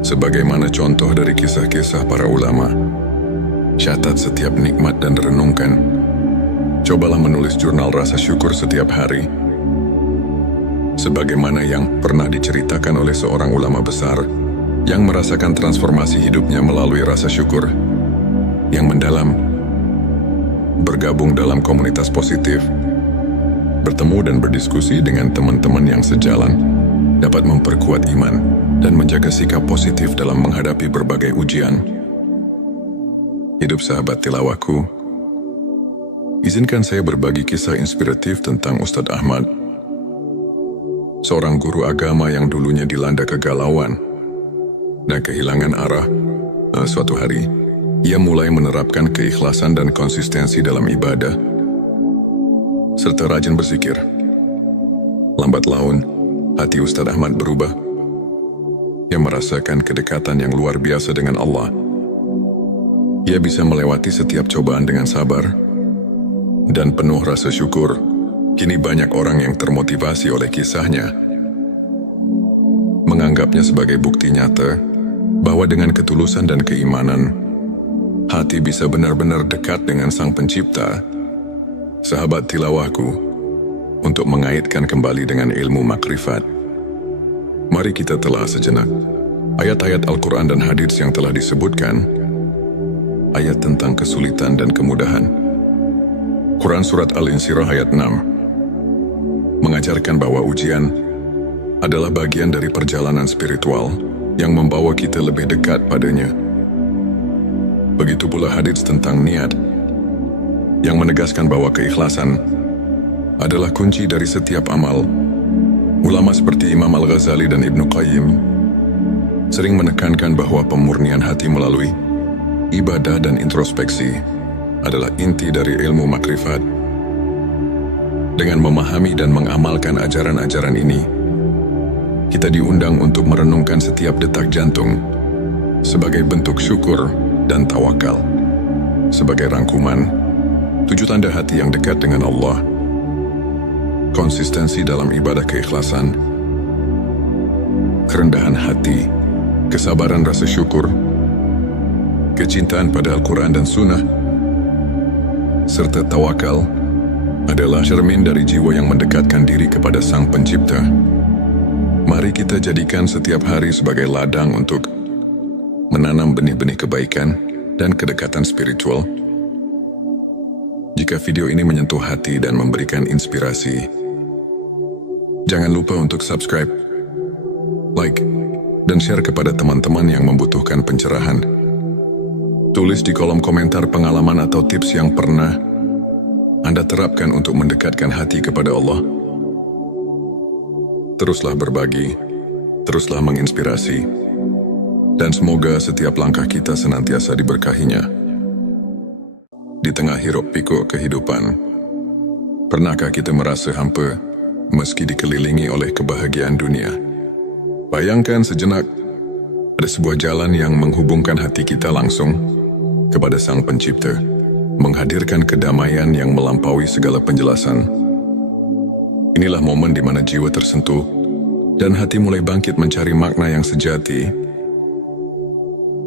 Sebagaimana contoh dari kisah-kisah para ulama, catat setiap nikmat dan renungkan. Cobalah menulis jurnal rasa syukur setiap hari. Sebagaimana yang pernah diceritakan oleh seorang ulama besar yang merasakan transformasi hidupnya melalui rasa syukur yang mendalam. Bergabung dalam komunitas positif, bertemu dan berdiskusi dengan teman-teman yang sejalan, dapat memperkuat iman dan menjaga sikap positif dalam menghadapi berbagai ujian. Hidup sahabat tilawahku, izinkan saya berbagi kisah inspiratif tentang Ustadz Ahmad, seorang guru agama yang dulunya dilanda kegalauan dan kehilangan arah. Suatu hari, ia mulai menerapkan keikhlasan dan konsistensi dalam ibadah, serta rajin berzikir. Lambat laun, hati Ustadz Ahmad berubah. Ia merasakan kedekatan yang luar biasa dengan Allah. Ia bisa melewati setiap cobaan dengan sabar dan penuh rasa syukur. Kini banyak orang yang termotivasi oleh kisahnya, menganggapnya sebagai bukti nyata bahwa dengan ketulusan dan keimanan, hati bisa benar-benar dekat dengan Sang Pencipta. Sahabat tilawahku, untuk mengaitkan kembali dengan ilmu makrifat, mari kita telah sejenak ayat-ayat Al-Quran dan hadits yang telah disebutkan, ayat tentang kesulitan dan kemudahan. Quran Surat Al-Insyirah ayat 6 mengajarkan bahwa ujian adalah bagian dari perjalanan spiritual yang membawa kita lebih dekat padanya. Begitu pula hadits tentang niat yang menegaskan bahwa keikhlasan adalah kunci dari setiap amal. Ulama seperti Imam Al-Ghazali dan Ibnu Qayyim sering menekankan bahwa pemurnian hati melalui ibadah dan introspeksi adalah inti dari ilmu makrifat. Dengan memahami dan mengamalkan ajaran-ajaran ini, kita diundang untuk merenungkan setiap detak jantung sebagai bentuk syukur dan tawakal. Sebagai rangkuman, 7 tanda hati yang dekat dengan Allah: konsistensi dalam ibadah keikhlasan, kerendahan hati, kesabaran rasa syukur, kecintaan pada Al-Quran dan Sunnah, serta tawakal adalah cermin dari jiwa yang mendekatkan diri kepada Sang Pencipta. Mari kita jadikan setiap hari sebagai ladang untuk menanam benih-benih kebaikan dan kedekatan spiritual. Jika video ini menyentuh hati dan memberikan inspirasi, jangan lupa untuk subscribe, like, dan share kepada teman-teman yang membutuhkan pencerahan. Tulis di kolom komentar pengalaman atau tips yang pernah Anda terapkan untuk mendekatkan hati kepada Allah. Teruslah berbagi, teruslah menginspirasi, dan semoga setiap langkah kita senantiasa diberkahinya. Di tengah hiruk pikuk kehidupan, pernahkah kita merasa hampa meski dikelilingi oleh kebahagiaan dunia? Bayangkan sejenak, ada sebuah jalan yang menghubungkan hati kita langsung kepada Sang Pencipta, menghadirkan kedamaian yang melampaui segala penjelasan. Inilah momen di mana jiwa tersentuh dan hati mulai bangkit mencari makna yang sejati.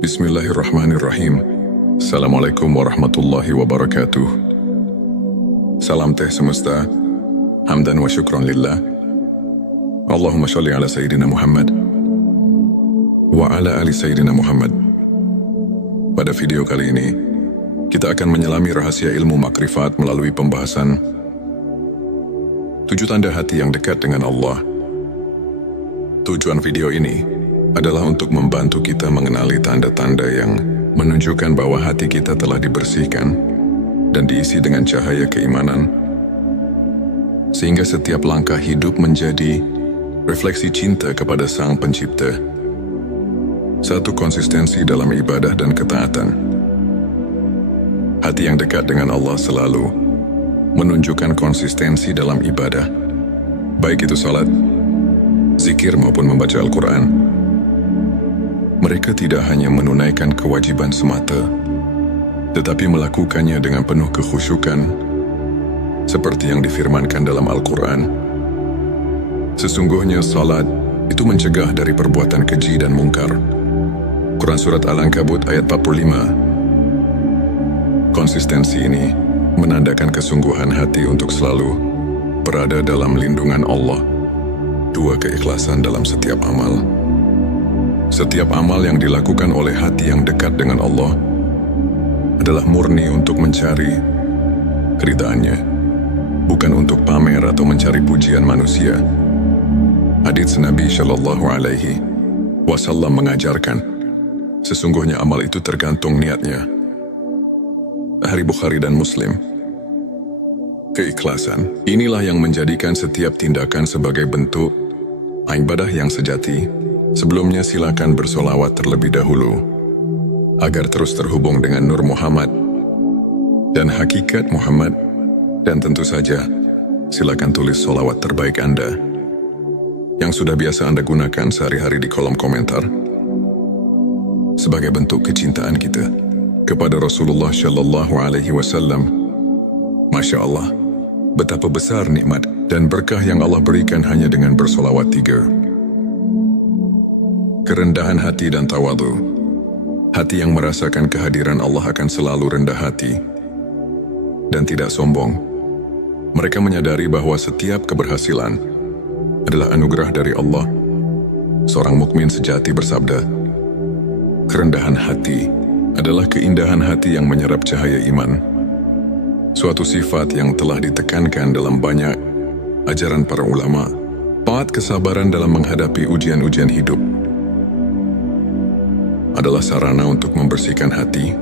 Bismillahirrahmanirrahim. Assalamualaikum warahmatullahi wabarakatuh. Salam teh semesta, hamdan wa syukron lillah. Allahumma sholli ala Sayyidina Muhammad wa ala ali Sayyidina Muhammad. Pada video kali ini, kita akan menyelami rahasia ilmu makrifat melalui pembahasan 7 tanda hati yang dekat dengan Allah. Tujuan video ini adalah untuk membantu kita mengenali tanda-tanda yang menunjukkan bahwa hati kita telah dibersihkan dan diisi dengan cahaya keimanan, sehingga setiap langkah hidup menjadi refleksi cinta kepada Sang Pencipta. 1. Konsistensi dalam ibadah dan ketaatan. Hati yang dekat dengan Allah selalu menunjukkan konsistensi dalam ibadah, baik itu salat, zikir maupun membaca Al-Quran. Mereka tidak hanya menunaikan kewajiban semata, tetapi melakukannya dengan penuh kekhusyukan, seperti yang difirmankan dalam Al-Quran. Sesungguhnya salat itu mencegah dari perbuatan keji dan mungkar. Quran Surat Al-Ankabut ayat 45. Konsistensi ini menandakan kesungguhan hati untuk selalu berada dalam lindungan Allah. 2. Keikhlasan dalam setiap amal. Setiap amal yang dilakukan oleh hati yang dekat dengan Allah adalah murni untuk mencari keridhaannya, bukan untuk pamer atau mencari pujian manusia. Hadits Nabi Shallallahu Alaihi Wasallam mengajarkan, sesungguhnya amal itu tergantung niatnya. Hari Bukhari dan Muslim. Keikhlasan inilah yang menjadikan setiap tindakan sebagai bentuk ibadah yang sejati. Sebelumnya silakan bersolawat terlebih dahulu. agar terus terhubung dengan Nur Muhammad dan hakikat Muhammad. Dan tentu saja, silakan tulis sholawat terbaik Anda yang sudah biasa Anda gunakan sehari-hari di kolom komentar sebagai bentuk kecintaan kita kepada Rasulullah Shallallahu Alaihi Wasallam. Masya Allah, betapa besar nikmat dan berkah yang Allah berikan hanya dengan bersolawat 3. Kerendahan hati dan tawadu. Hati yang merasakan kehadiran Allah akan selalu rendah hati dan tidak sombong. Mereka menyadari bahwa setiap keberhasilan adalah anugerah dari Allah. Seorang mukmin sejati bersabda, kerendahan hati adalah keindahan hati yang menyerap cahaya iman. Suatu sifat yang telah ditekankan dalam banyak ajaran para ulama. Taat kesabaran dalam menghadapi ujian-ujian hidup adalah sarana untuk membersihkan hati.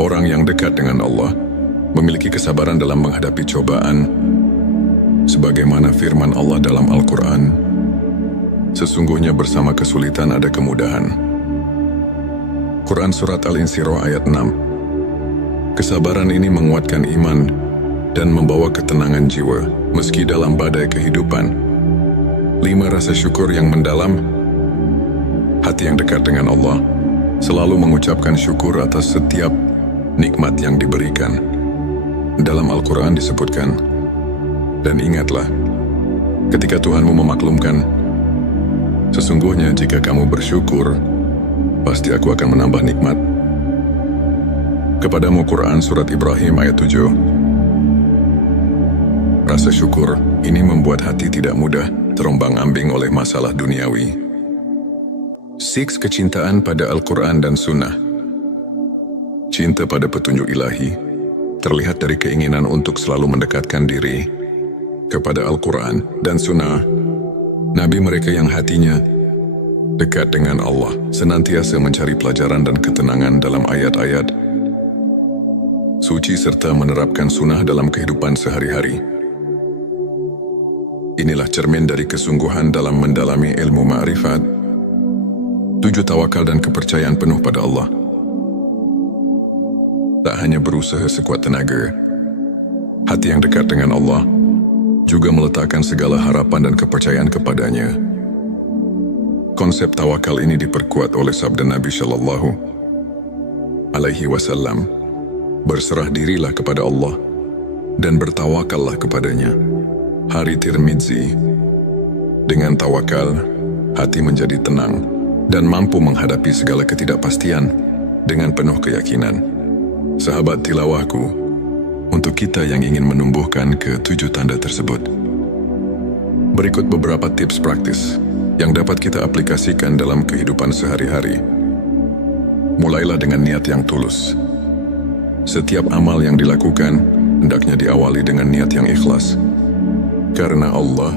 Orang yang dekat dengan Allah memiliki kesabaran dalam menghadapi cobaan, sebagaimana firman Allah dalam Al-Quran, sesungguhnya bersama kesulitan ada kemudahan. Quran Surat Al-Insyirah ayat 6. Kesabaran ini menguatkan iman dan membawa ketenangan jiwa, meski dalam badai kehidupan. 5. Rasa syukur yang mendalam. Hati yang dekat dengan Allah selalu mengucapkan syukur atas setiap nikmat yang diberikan. Dalam Al-Quran disebutkan, dan ingatlah, ketika Tuhanmu memaklumkan, sesungguhnya jika kamu bersyukur, pasti aku akan menambah nikmat. Kepadamu Quran Surat Ibrahim ayat 7. Rasa syukur ini membuat hati tidak mudah terombang-ambing oleh masalah duniawi. 6. Kecintaan pada Al-Quran dan Sunnah. Cinta pada petunjuk ilahi terlihat dari keinginan untuk selalu mendekatkan diri kepada Al-Quran dan Sunnah. Nabi mereka yang hatinya dekat dengan Allah senantiasa mencari pelajaran dan ketenangan dalam ayat-ayat suci serta menerapkan sunnah dalam kehidupan sehari-hari. Inilah cermin dari kesungguhan dalam mendalami ilmu ma'rifat. 7. Tawakal dan kepercayaan penuh pada Allah. Tak hanya berusaha sekuat tenaga, hati yang dekat dengan Allah juga meletakkan segala harapan dan kepercayaan kepadanya. Konsep tawakal ini diperkuat oleh sabda Nabi Shallallahu Alaihi Wasallam, berserah dirilah kepada Allah dan bertawakallah kepadanya. Hari Tirmidzi. Dengan tawakal, hati menjadi tenang dan mampu menghadapi segala ketidakpastian dengan penuh keyakinan. Sahabat tilawahku, untuk kita yang ingin menumbuhkan ke-7 tanda tersebut, berikut beberapa tips praktis yang dapat kita aplikasikan dalam kehidupan sehari-hari. Mulailah dengan niat yang tulus. Setiap amal yang dilakukan hendaknya diawali dengan niat yang ikhlas. Karena Allah,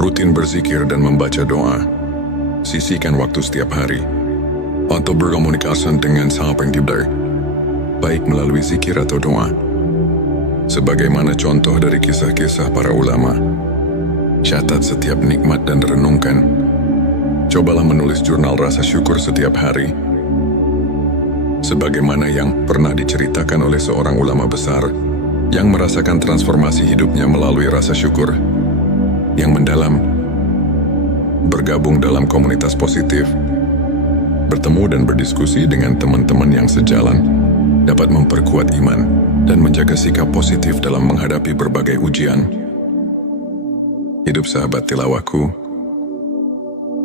rutin berzikir dan membaca doa. Sisihkan waktu setiap hari untuk berkomunikasi dengan Sang Pencipta, baik melalui zikir atau doa. Sebagaimana contoh dari kisah-kisah para ulama, catat setiap nikmat dan renungkan. Cobalah menulis jurnal rasa syukur setiap hari. Sebagaimana yang pernah diceritakan oleh seorang ulama besar yang merasakan transformasi hidupnya melalui rasa syukur yang mendalam. Bergabung dalam komunitas positif, bertemu dan berdiskusi dengan teman-teman yang sejalan, dapat memperkuat iman dan menjaga sikap positif dalam menghadapi berbagai ujian. Hidup sahabat tilawahku,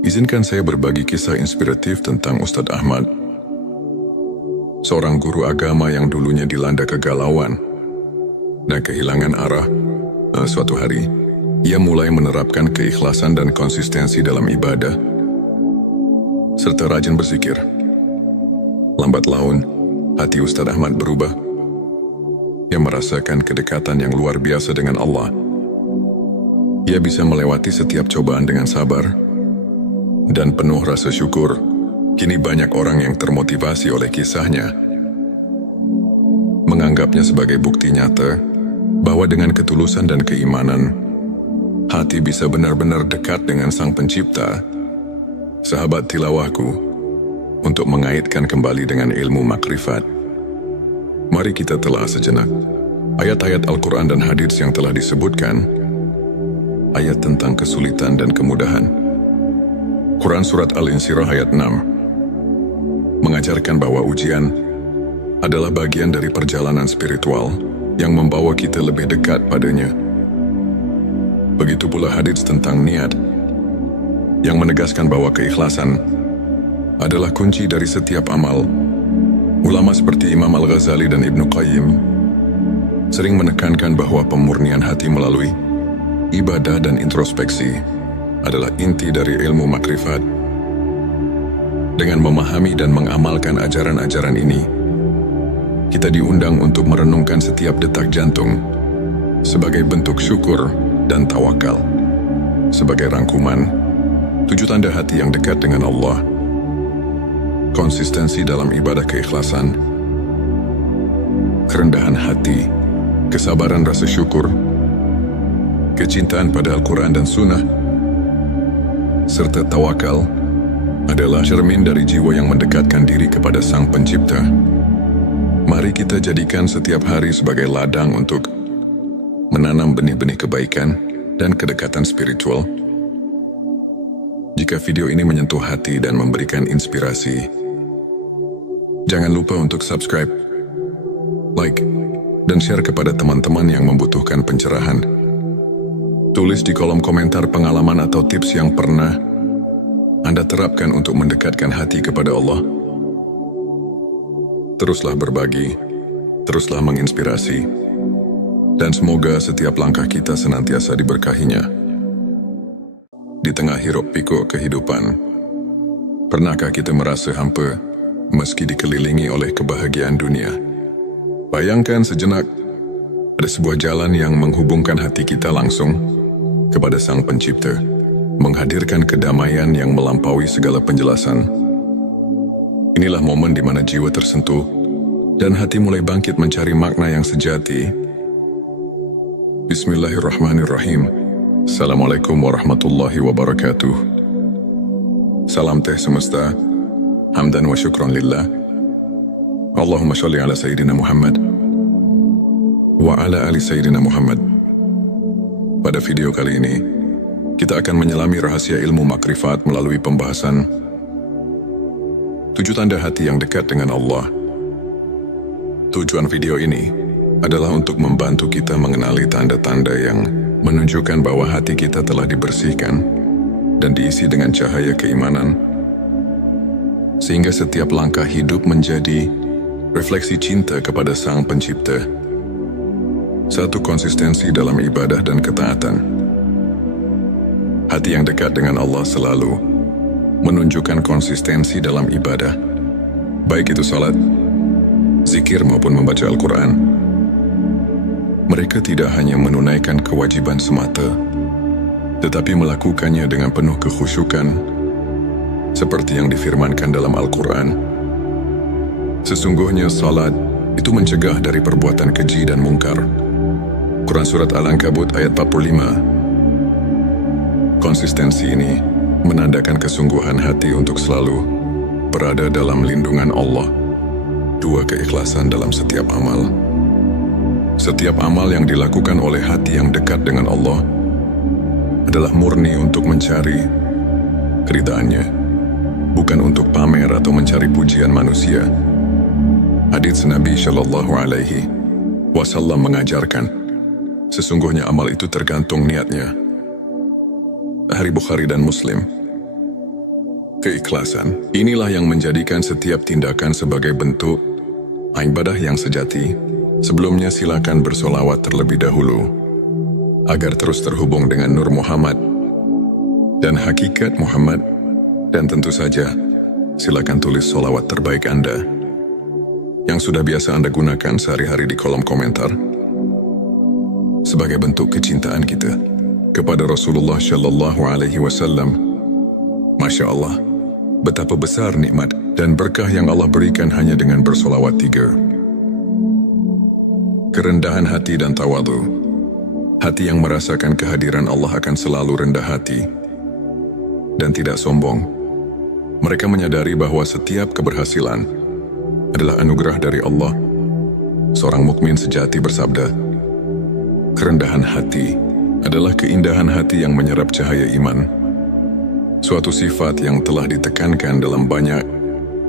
izinkan saya berbagi kisah inspiratif tentang Ustadz Ahmad, seorang guru agama yang dulunya dilanda kegalauan dan kehilangan arah. Suatu hari, ia mulai menerapkan keikhlasan dan konsistensi dalam ibadah, serta rajin berzikir. Lambat laun, hati Ustadz Ahmad berubah. Ia merasakan kedekatan yang luar biasa dengan Allah. Ia bisa melewati setiap cobaan dengan sabar dan penuh rasa syukur. Kini banyak orang yang termotivasi oleh kisahnya, menganggapnya sebagai bukti nyata bahwa dengan ketulusan dan keimanan, hati bisa benar-benar dekat dengan Sang Pencipta. Sahabat tilawahku, untuk mengaitkan kembali dengan ilmu makrifat. Mari kita telah sejenak ayat-ayat Al-Quran dan hadits yang telah disebutkan, ayat tentang kesulitan dan kemudahan. Quran Surat Al-Insyirah ayat 6 mengajarkan bahwa ujian adalah bagian dari perjalanan spiritual yang membawa kita lebih dekat padanya. Begitu pula hadits tentang niat yang menegaskan bahwa keikhlasan adalah kunci dari setiap amal. Ulama seperti Imam Al-Ghazali dan Ibnu Qayyim sering menekankan bahwa pemurnian hati melalui ibadah dan introspeksi adalah inti dari ilmu makrifat. Dengan memahami dan mengamalkan ajaran-ajaran ini, kita diundang untuk merenungkan setiap detak jantung sebagai bentuk syukur dan tawakal. Sebagai rangkuman, 7 tanda hati yang dekat dengan Allah: konsistensi dalam ibadah keikhlasan, kerendahan hati, kesabaran rasa syukur, kecintaan pada Al-Quran dan Sunnah, serta tawakal adalah cermin dari jiwa yang mendekatkan diri kepada Sang Pencipta. Mari kita jadikan setiap hari sebagai ladang untuk menanam benih-benih kebaikan dan kedekatan spiritual. Jika video ini menyentuh hati dan memberikan inspirasi, jangan lupa untuk subscribe, like, dan share kepada teman-teman yang membutuhkan pencerahan. Tulis di kolom komentar pengalaman atau tips yang pernah Anda terapkan untuk mendekatkan hati kepada Allah. Teruslah berbagi, teruslah menginspirasi, dan semoga setiap langkah kita senantiasa diberkahinya. Di tengah hiruk pikuk kehidupan, pernahkah kita merasa hampa meski dikelilingi oleh kebahagiaan dunia? Bayangkan sejenak, ada sebuah jalan yang menghubungkan hati kita langsung kepada Sang Pencipta, menghadirkan kedamaian yang melampaui segala penjelasan. Inilah momen di mana jiwa tersentuh dan hati mulai bangkit mencari makna yang sejati. Bismillahirrahmanirrahim. Assalamualaikum warahmatullahi wabarakatuh. Salam teh semesta, hamdan wa syukran lillah. Allahumma sholli ala Sayyidina Muhammad wa ala ali Sayyidina Muhammad. Pada video kali ini, kita akan menyelami rahasia ilmu makrifat melalui pembahasan 7 tanda hati yang dekat dengan Allah. Tujuan video ini adalah untuk membantu kita mengenali tanda-tanda yang menunjukkan bahwa hati kita telah dibersihkan dan diisi dengan cahaya keimanan, sehingga setiap langkah hidup menjadi refleksi cinta kepada Sang Pencipta. 1. Konsistensi dalam ibadah dan ketaatan. Hati yang dekat dengan Allah selalu menunjukkan konsistensi dalam ibadah, baik itu salat, zikir maupun membaca Al-Quran. Mereka tidak hanya menunaikan kewajiban semata, tetapi melakukannya dengan penuh kekhusyukan, seperti yang difirmankan dalam Al-Quran. Sesungguhnya salat itu mencegah dari perbuatan keji dan mungkar. Quran Surat Al-Ankabut ayat 45. Konsistensi ini menandakan kesungguhan hati untuk selalu berada dalam lindungan Allah. 2. Keikhlasan dalam setiap amal. Setiap amal yang dilakukan oleh hati yang dekat dengan Allah adalah murni untuk mencari keridhaannya, bukan untuk pamer atau mencari pujian manusia. Hadits Nabi Shallallahu Alaihi Wasallam mengajarkan, sesungguhnya amal itu tergantung niatnya. Hari Bukhari dan Muslim. Keikhlasan inilah yang menjadikan setiap tindakan sebagai bentuk ibadah yang sejati. Sebelumnya silakan bersolawat terlebih dahulu agar terus terhubung dengan Nur Muhammad dan hakikat Muhammad, dan tentu saja silakan tulis solawat terbaik Anda yang sudah biasa Anda gunakan sehari-hari di kolom komentar sebagai bentuk kecintaan kita kepada Rasulullah Shallallahu Alaihi Wasallam. Masya Allah, betapa besar nikmat dan berkah yang Allah berikan hanya dengan bersolawat 3. Kerendahan hati dan tawadhu. Hati yang merasakan kehadiran Allah akan selalu rendah hati dan tidak sombong. Mereka menyadari bahwa setiap keberhasilan adalah anugerah dari Allah. Seorang mukmin sejati bersabda, "Kerendahan hati adalah keindahan hati yang menyerap cahaya iman." Suatu sifat yang telah ditekankan dalam banyak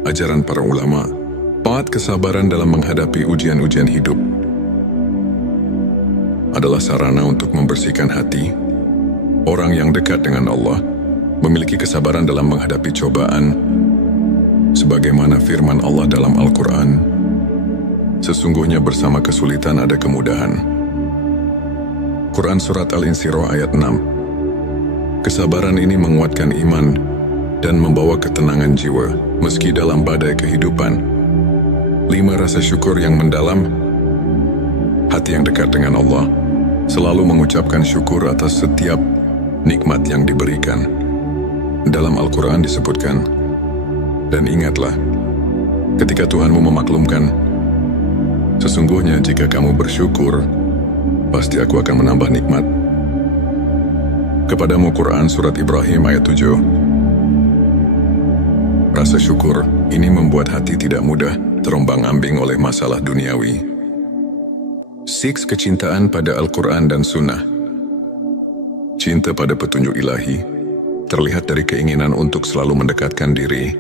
ajaran para ulama. Paat kesabaran dalam menghadapi ujian-ujian hidup adalah sarana untuk membersihkan hati. Orang yang dekat dengan Allah memiliki kesabaran dalam menghadapi cobaan, sebagaimana firman Allah dalam Al-Quran, "Sesungguhnya bersama kesulitan ada kemudahan." Quran Surat Al-Insyirah ayat 6. Kesabaran ini menguatkan iman dan membawa ketenangan jiwa meski dalam badai kehidupan. 5. Rasa syukur yang mendalam. Hati yang dekat dengan Allah selalu mengucapkan syukur atas setiap nikmat yang diberikan. Dalam Al-Quran disebutkan, "Dan ingatlah, ketika Tuhanmu memaklumkan, sesungguhnya jika kamu bersyukur, pasti aku akan menambah nikmat kepadamu." Quran Surat Ibrahim ayat 7. Rasa syukur ini membuat hati tidak mudah terombang-ambing oleh masalah duniawi. 6. Kecintaan pada Al-Quran dan Sunnah. Cinta pada petunjuk ilahi terlihat dari keinginan untuk selalu mendekatkan diri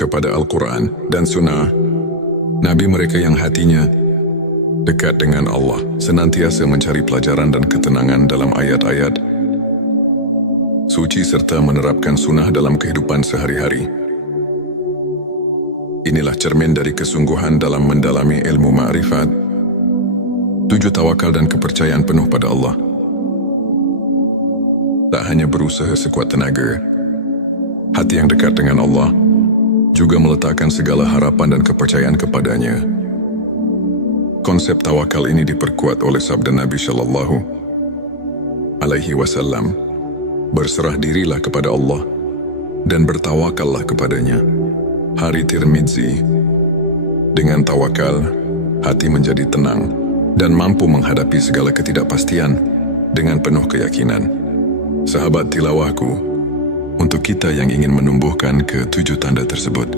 kepada Al-Quran dan Sunnah. Nabi mereka yang hatinya dekat dengan Allah senantiasa mencari pelajaran dan ketenangan dalam ayat-ayat suci serta menerapkan sunnah dalam kehidupan sehari-hari. Inilah cermin dari kesungguhan dalam mendalami ilmu ma'rifat. 7. Tawakal dan kepercayaan penuh pada Allah. Tak hanya berusaha sekuat tenaga, hati yang dekat dengan Allah juga meletakkan segala harapan dan kepercayaan kepadanya. Konsep tawakal ini diperkuat oleh sabda Nabi Shallallahu Alaihi Wasallam, "Berserah dirilah kepada Allah dan bertawakallah kepadanya." Hari Tirmidzi. Dengan tawakal, hati menjadi tenang dan mampu menghadapi segala ketidakpastian dengan penuh keyakinan. Sahabat tilawahku, untuk kita yang ingin menumbuhkan ke-7 tanda tersebut,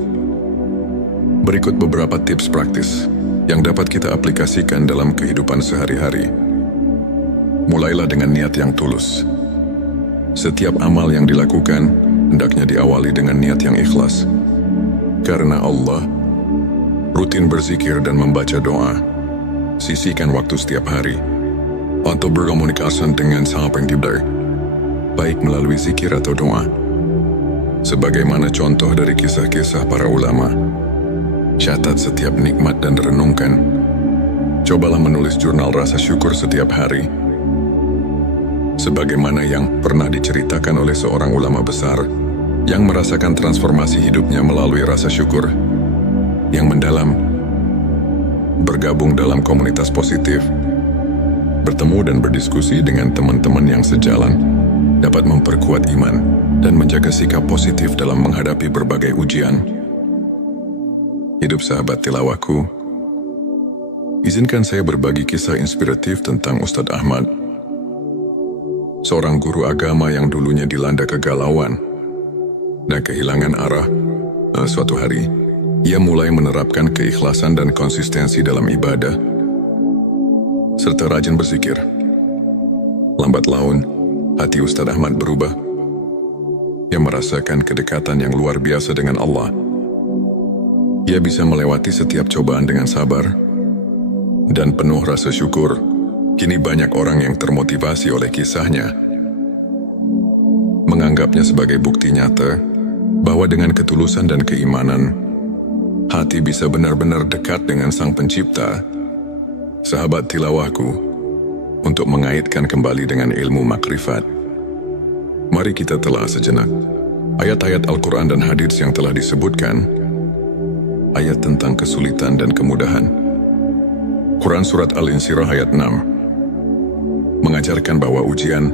berikut beberapa tips praktis yang dapat kita aplikasikan dalam kehidupan sehari-hari. Mulailah dengan niat yang tulus. Setiap amal yang dilakukan hendaknya diawali dengan niat yang ikhlas. Karena Allah, rutin berzikir dan membaca doa. Sisihkan waktu setiap hari untuk berkomunikasi dengan Sang Pencipta, baik melalui zikir atau doa. Sebagaimana contoh dari kisah-kisah para ulama, catat setiap nikmat dan renungkan. Cobalah menulis jurnal rasa syukur setiap hari. Sebagaimana yang pernah diceritakan oleh seorang ulama besar yang merasakan transformasi hidupnya melalui rasa syukur yang mendalam. Bergabung dalam komunitas positif, bertemu dan berdiskusi dengan teman-teman yang sejalan dapat memperkuat iman dan menjaga sikap positif dalam menghadapi berbagai ujian. Hidup sahabat tilawahku, izinkan saya berbagi kisah inspiratif tentang Ustadz Ahmad, seorang guru agama yang dulunya dilanda kegalauan dan kehilangan arah. Suatu hari, ia mulai menerapkan keikhlasan dan konsistensi dalam ibadah, serta rajin berzikir. Lambat laun, hati Ustadz Ahmad berubah. Ia merasakan kedekatan yang luar biasa dengan Allah. Ia bisa melewati setiap cobaan dengan sabar dan penuh rasa syukur. Kini banyak orang yang termotivasi oleh kisahnya, menganggapnya sebagai bukti nyata bahwa dengan ketulusan dan keimanan, hati bisa benar-benar dekat dengan Sang Pencipta. Sahabat tilawahku, untuk mengaitkan kembali dengan ilmu makrifat, mari kita telah sejenak ayat-ayat Al-Quran dan hadits yang telah disebutkan. Ayat tentang kesulitan dan kemudahan. Quran Surat Al-Insyirah ayat 6 mengajarkan bahwa ujian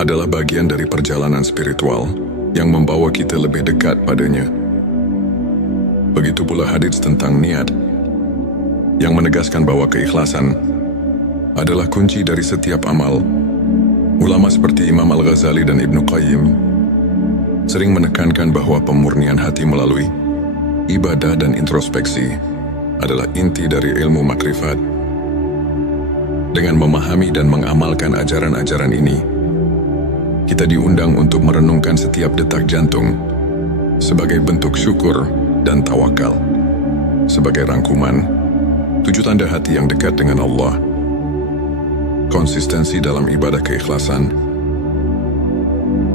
adalah bagian dari perjalanan spiritual yang membawa kita lebih dekat padanya. Begitu pula hadits tentang niat yang menegaskan bahwa keikhlasan adalah kunci dari setiap amal. Ulama seperti Imam Al-Ghazali dan Ibnu Qayyim sering menekankan bahwa pemurnian hati melalui ibadah dan introspeksi adalah inti dari ilmu makrifat. Dengan memahami dan mengamalkan ajaran-ajaran ini, kita diundang untuk merenungkan setiap detak jantung sebagai bentuk syukur dan tawakal. Sebagai rangkuman, 7 tanda hati yang dekat dengan Allah: konsistensi dalam ibadah keikhlasan,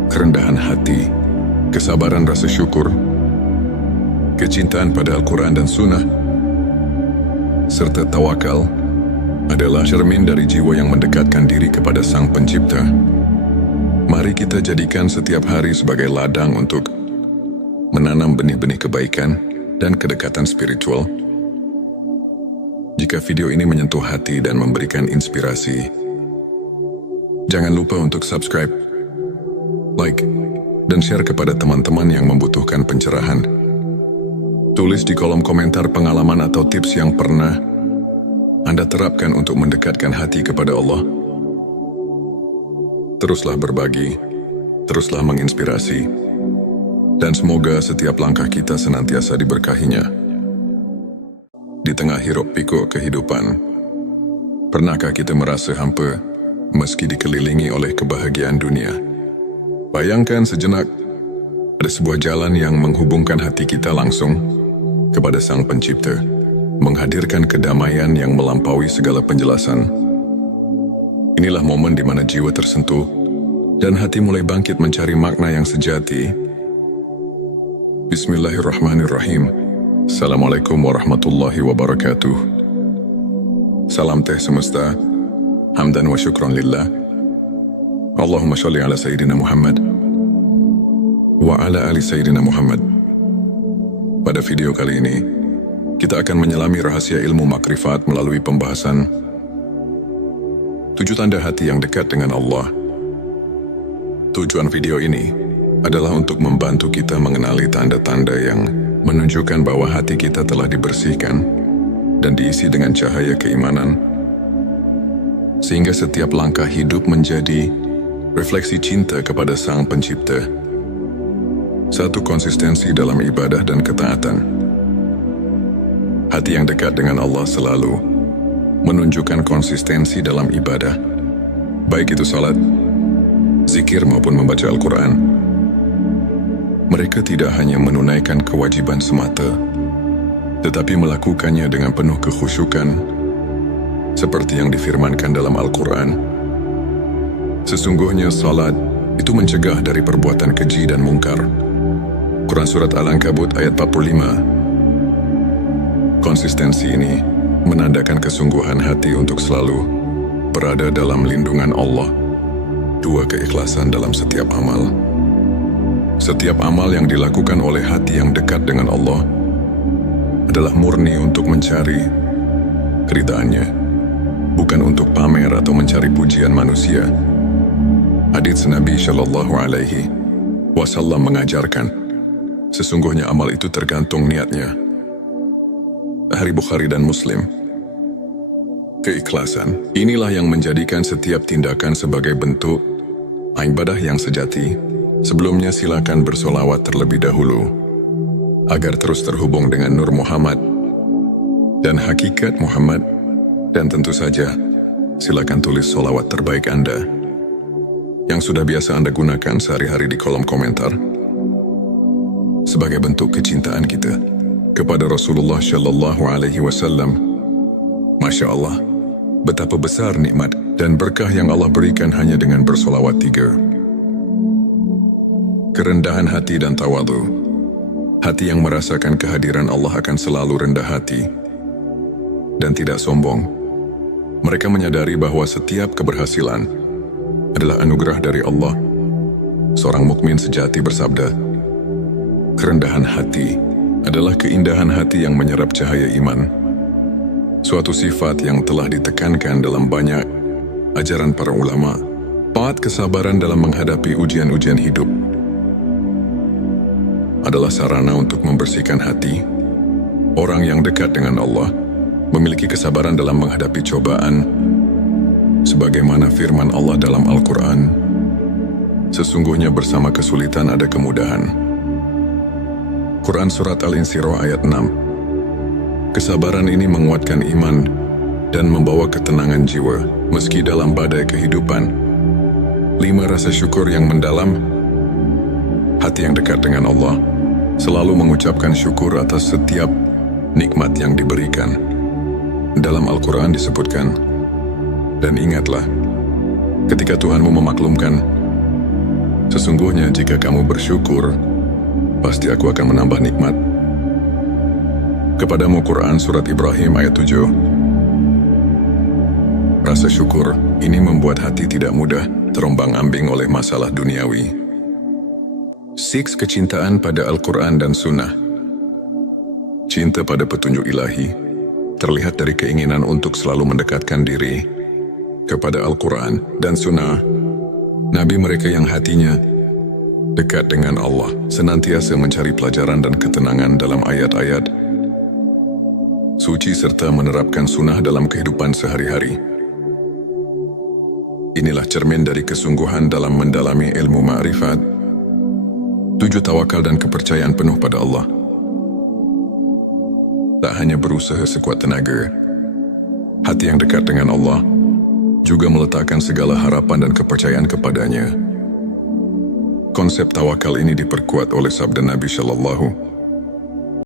kerendahan hati, kesabaran rasa syukur, kecintaan pada Al-Quran dan Sunnah, serta tawakal adalah cermin dari jiwa yang mendekatkan diri kepada Sang Pencipta. Mari kita jadikan setiap hari sebagai ladang untuk menanam benih-benih kebaikan dan kedekatan spiritual. Jika video ini menyentuh hati dan memberikan inspirasi, jangan lupa untuk subscribe, like, dan share kepada teman-teman yang membutuhkan pencerahan. Tulis di kolom komentar pengalaman atau tips yang pernah Anda terapkan untuk mendekatkan hati kepada Allah. Teruslah berbagi, teruslah menginspirasi, dan semoga setiap langkah kita senantiasa diberkahinya. Di tengah hiruk-pikuk kehidupan, pernahkah kita merasa hampa meski dikelilingi oleh kebahagiaan dunia? Bayangkan sejenak, ada sebuah jalan yang menghubungkan hati kita langsung kepada Sang Pencipta, menghadirkan kedamaian yang melampaui segala penjelasan. Inilah momen di mana jiwa tersentuh dan hati mulai bangkit mencari makna yang sejati. Bismillahirrahmanirrahim. Assalamualaikum warahmatullahi wabarakatuh. Salam teh semesta, hamdan wa syukran lillah. Allahumma sholli ala Sayyidina Muhammad wa ala ali Sayyidina Muhammad. Pada video kali ini, kita akan menyelami rahasia ilmu makrifat melalui pembahasan 7 tanda hati yang dekat dengan Allah. Tujuan video ini adalah untuk membantu kita mengenali tanda-tanda yang menunjukkan bahwa hati kita telah dibersihkan dan diisi dengan cahaya keimanan, sehingga setiap langkah hidup menjadi refleksi cinta kepada Sang Pencipta. 1. Konsistensi dalam ibadah dan ketaatan. Hati yang dekat dengan Allah selalu menunjukkan konsistensi dalam ibadah, baik itu salat, zikir maupun membaca Al-Quran. Mereka tidak hanya menunaikan kewajiban semata, tetapi melakukannya dengan penuh kekhusyukan, seperti yang difirmankan dalam Al-Quran. Sesungguhnya salat itu mencegah dari perbuatan keji dan mungkar. Quran Surat Al-Ankabut ayat 45. Konsistensi ini menandakan kesungguhan hati untuk selalu berada dalam lindungan Allah. 2. Keikhlasan dalam setiap amal. Setiap amal yang dilakukan oleh hati yang dekat dengan Allah adalah murni untuk mencari keridhaannya, bukan untuk pamer atau mencari pujian manusia. Hadits Nabi Shallallahu Alaihi Wasallam mengajarkan, sesungguhnya amal itu tergantung niatnya. Hari Bukhari dan Muslim. Keikhlasan inilah yang menjadikan setiap tindakan sebagai bentuk ibadah yang sejati. Sebelumnya silakan bersolawat terlebih dahulu agar terus terhubung dengan Nur Muhammad dan hakikat Muhammad, dan tentu saja silakan tulis solawat terbaik Anda yang sudah biasa Anda gunakan sehari-hari di kolom komentar sebagai bentuk kecintaan kita kepada Rasulullah Shallallahu Alaihi Wasallam. Masya Allah, betapa besar nikmat dan berkah yang Allah berikan hanya dengan bersolawat 3. Kerendahan hati dan tawadu. Hati yang merasakan kehadiran Allah akan selalu rendah hati dan tidak sombong. Mereka menyadari bahwa setiap keberhasilan adalah anugerah dari Allah. Seorang mukmin sejati bersabda, kerendahan hati adalah keindahan hati yang menyerap cahaya iman. Suatu sifat yang telah ditekankan dalam banyak ajaran para ulama. 4. Kesabaran dalam menghadapi ujian-ujian hidup adalah sarana untuk membersihkan hati. Orang yang dekat dengan Allah memiliki kesabaran dalam menghadapi cobaan, sebagaimana firman Allah dalam Al-Quran, Sesungguhnya bersama kesulitan ada kemudahan. Quran Surat Al-Insyirah ayat 6. Kesabaran ini menguatkan iman dan membawa ketenangan jiwa, meski dalam badai kehidupan. 5. Rasa syukur yang mendalam. Hati yang dekat dengan Allah selalu mengucapkan syukur atas setiap nikmat yang diberikan. Dalam Al-Quran disebutkan, dan ingatlah, ketika Tuhanmu memaklumkan, sesungguhnya jika kamu bersyukur, pasti aku akan menambah nikmat. Kepadamu Quran Surat Ibrahim ayat 7. Rasa syukur ini membuat hati tidak mudah terombang-ambing oleh masalah duniawi. 6. Kecintaan pada Al-Quran dan Sunnah. Cinta pada petunjuk ilahi terlihat dari keinginan untuk selalu mendekatkan diri kepada Al-Quran dan Sunnah. Nabi mereka yang hatinya dekat dengan Allah senantiasa mencari pelajaran dan ketenangan dalam ayat-ayat suci serta menerapkan sunnah dalam kehidupan sehari-hari. Inilah cermin dari kesungguhan dalam mendalami ilmu ma'rifat. 7. Tawakal dan kepercayaan penuh pada Allah. Tak hanya berusaha sekuat tenaga, hati yang dekat dengan Allah juga meletakkan segala harapan dan kepercayaan kepadanya. Konsep tawakal ini diperkuat oleh sabda Nabi Shallallahu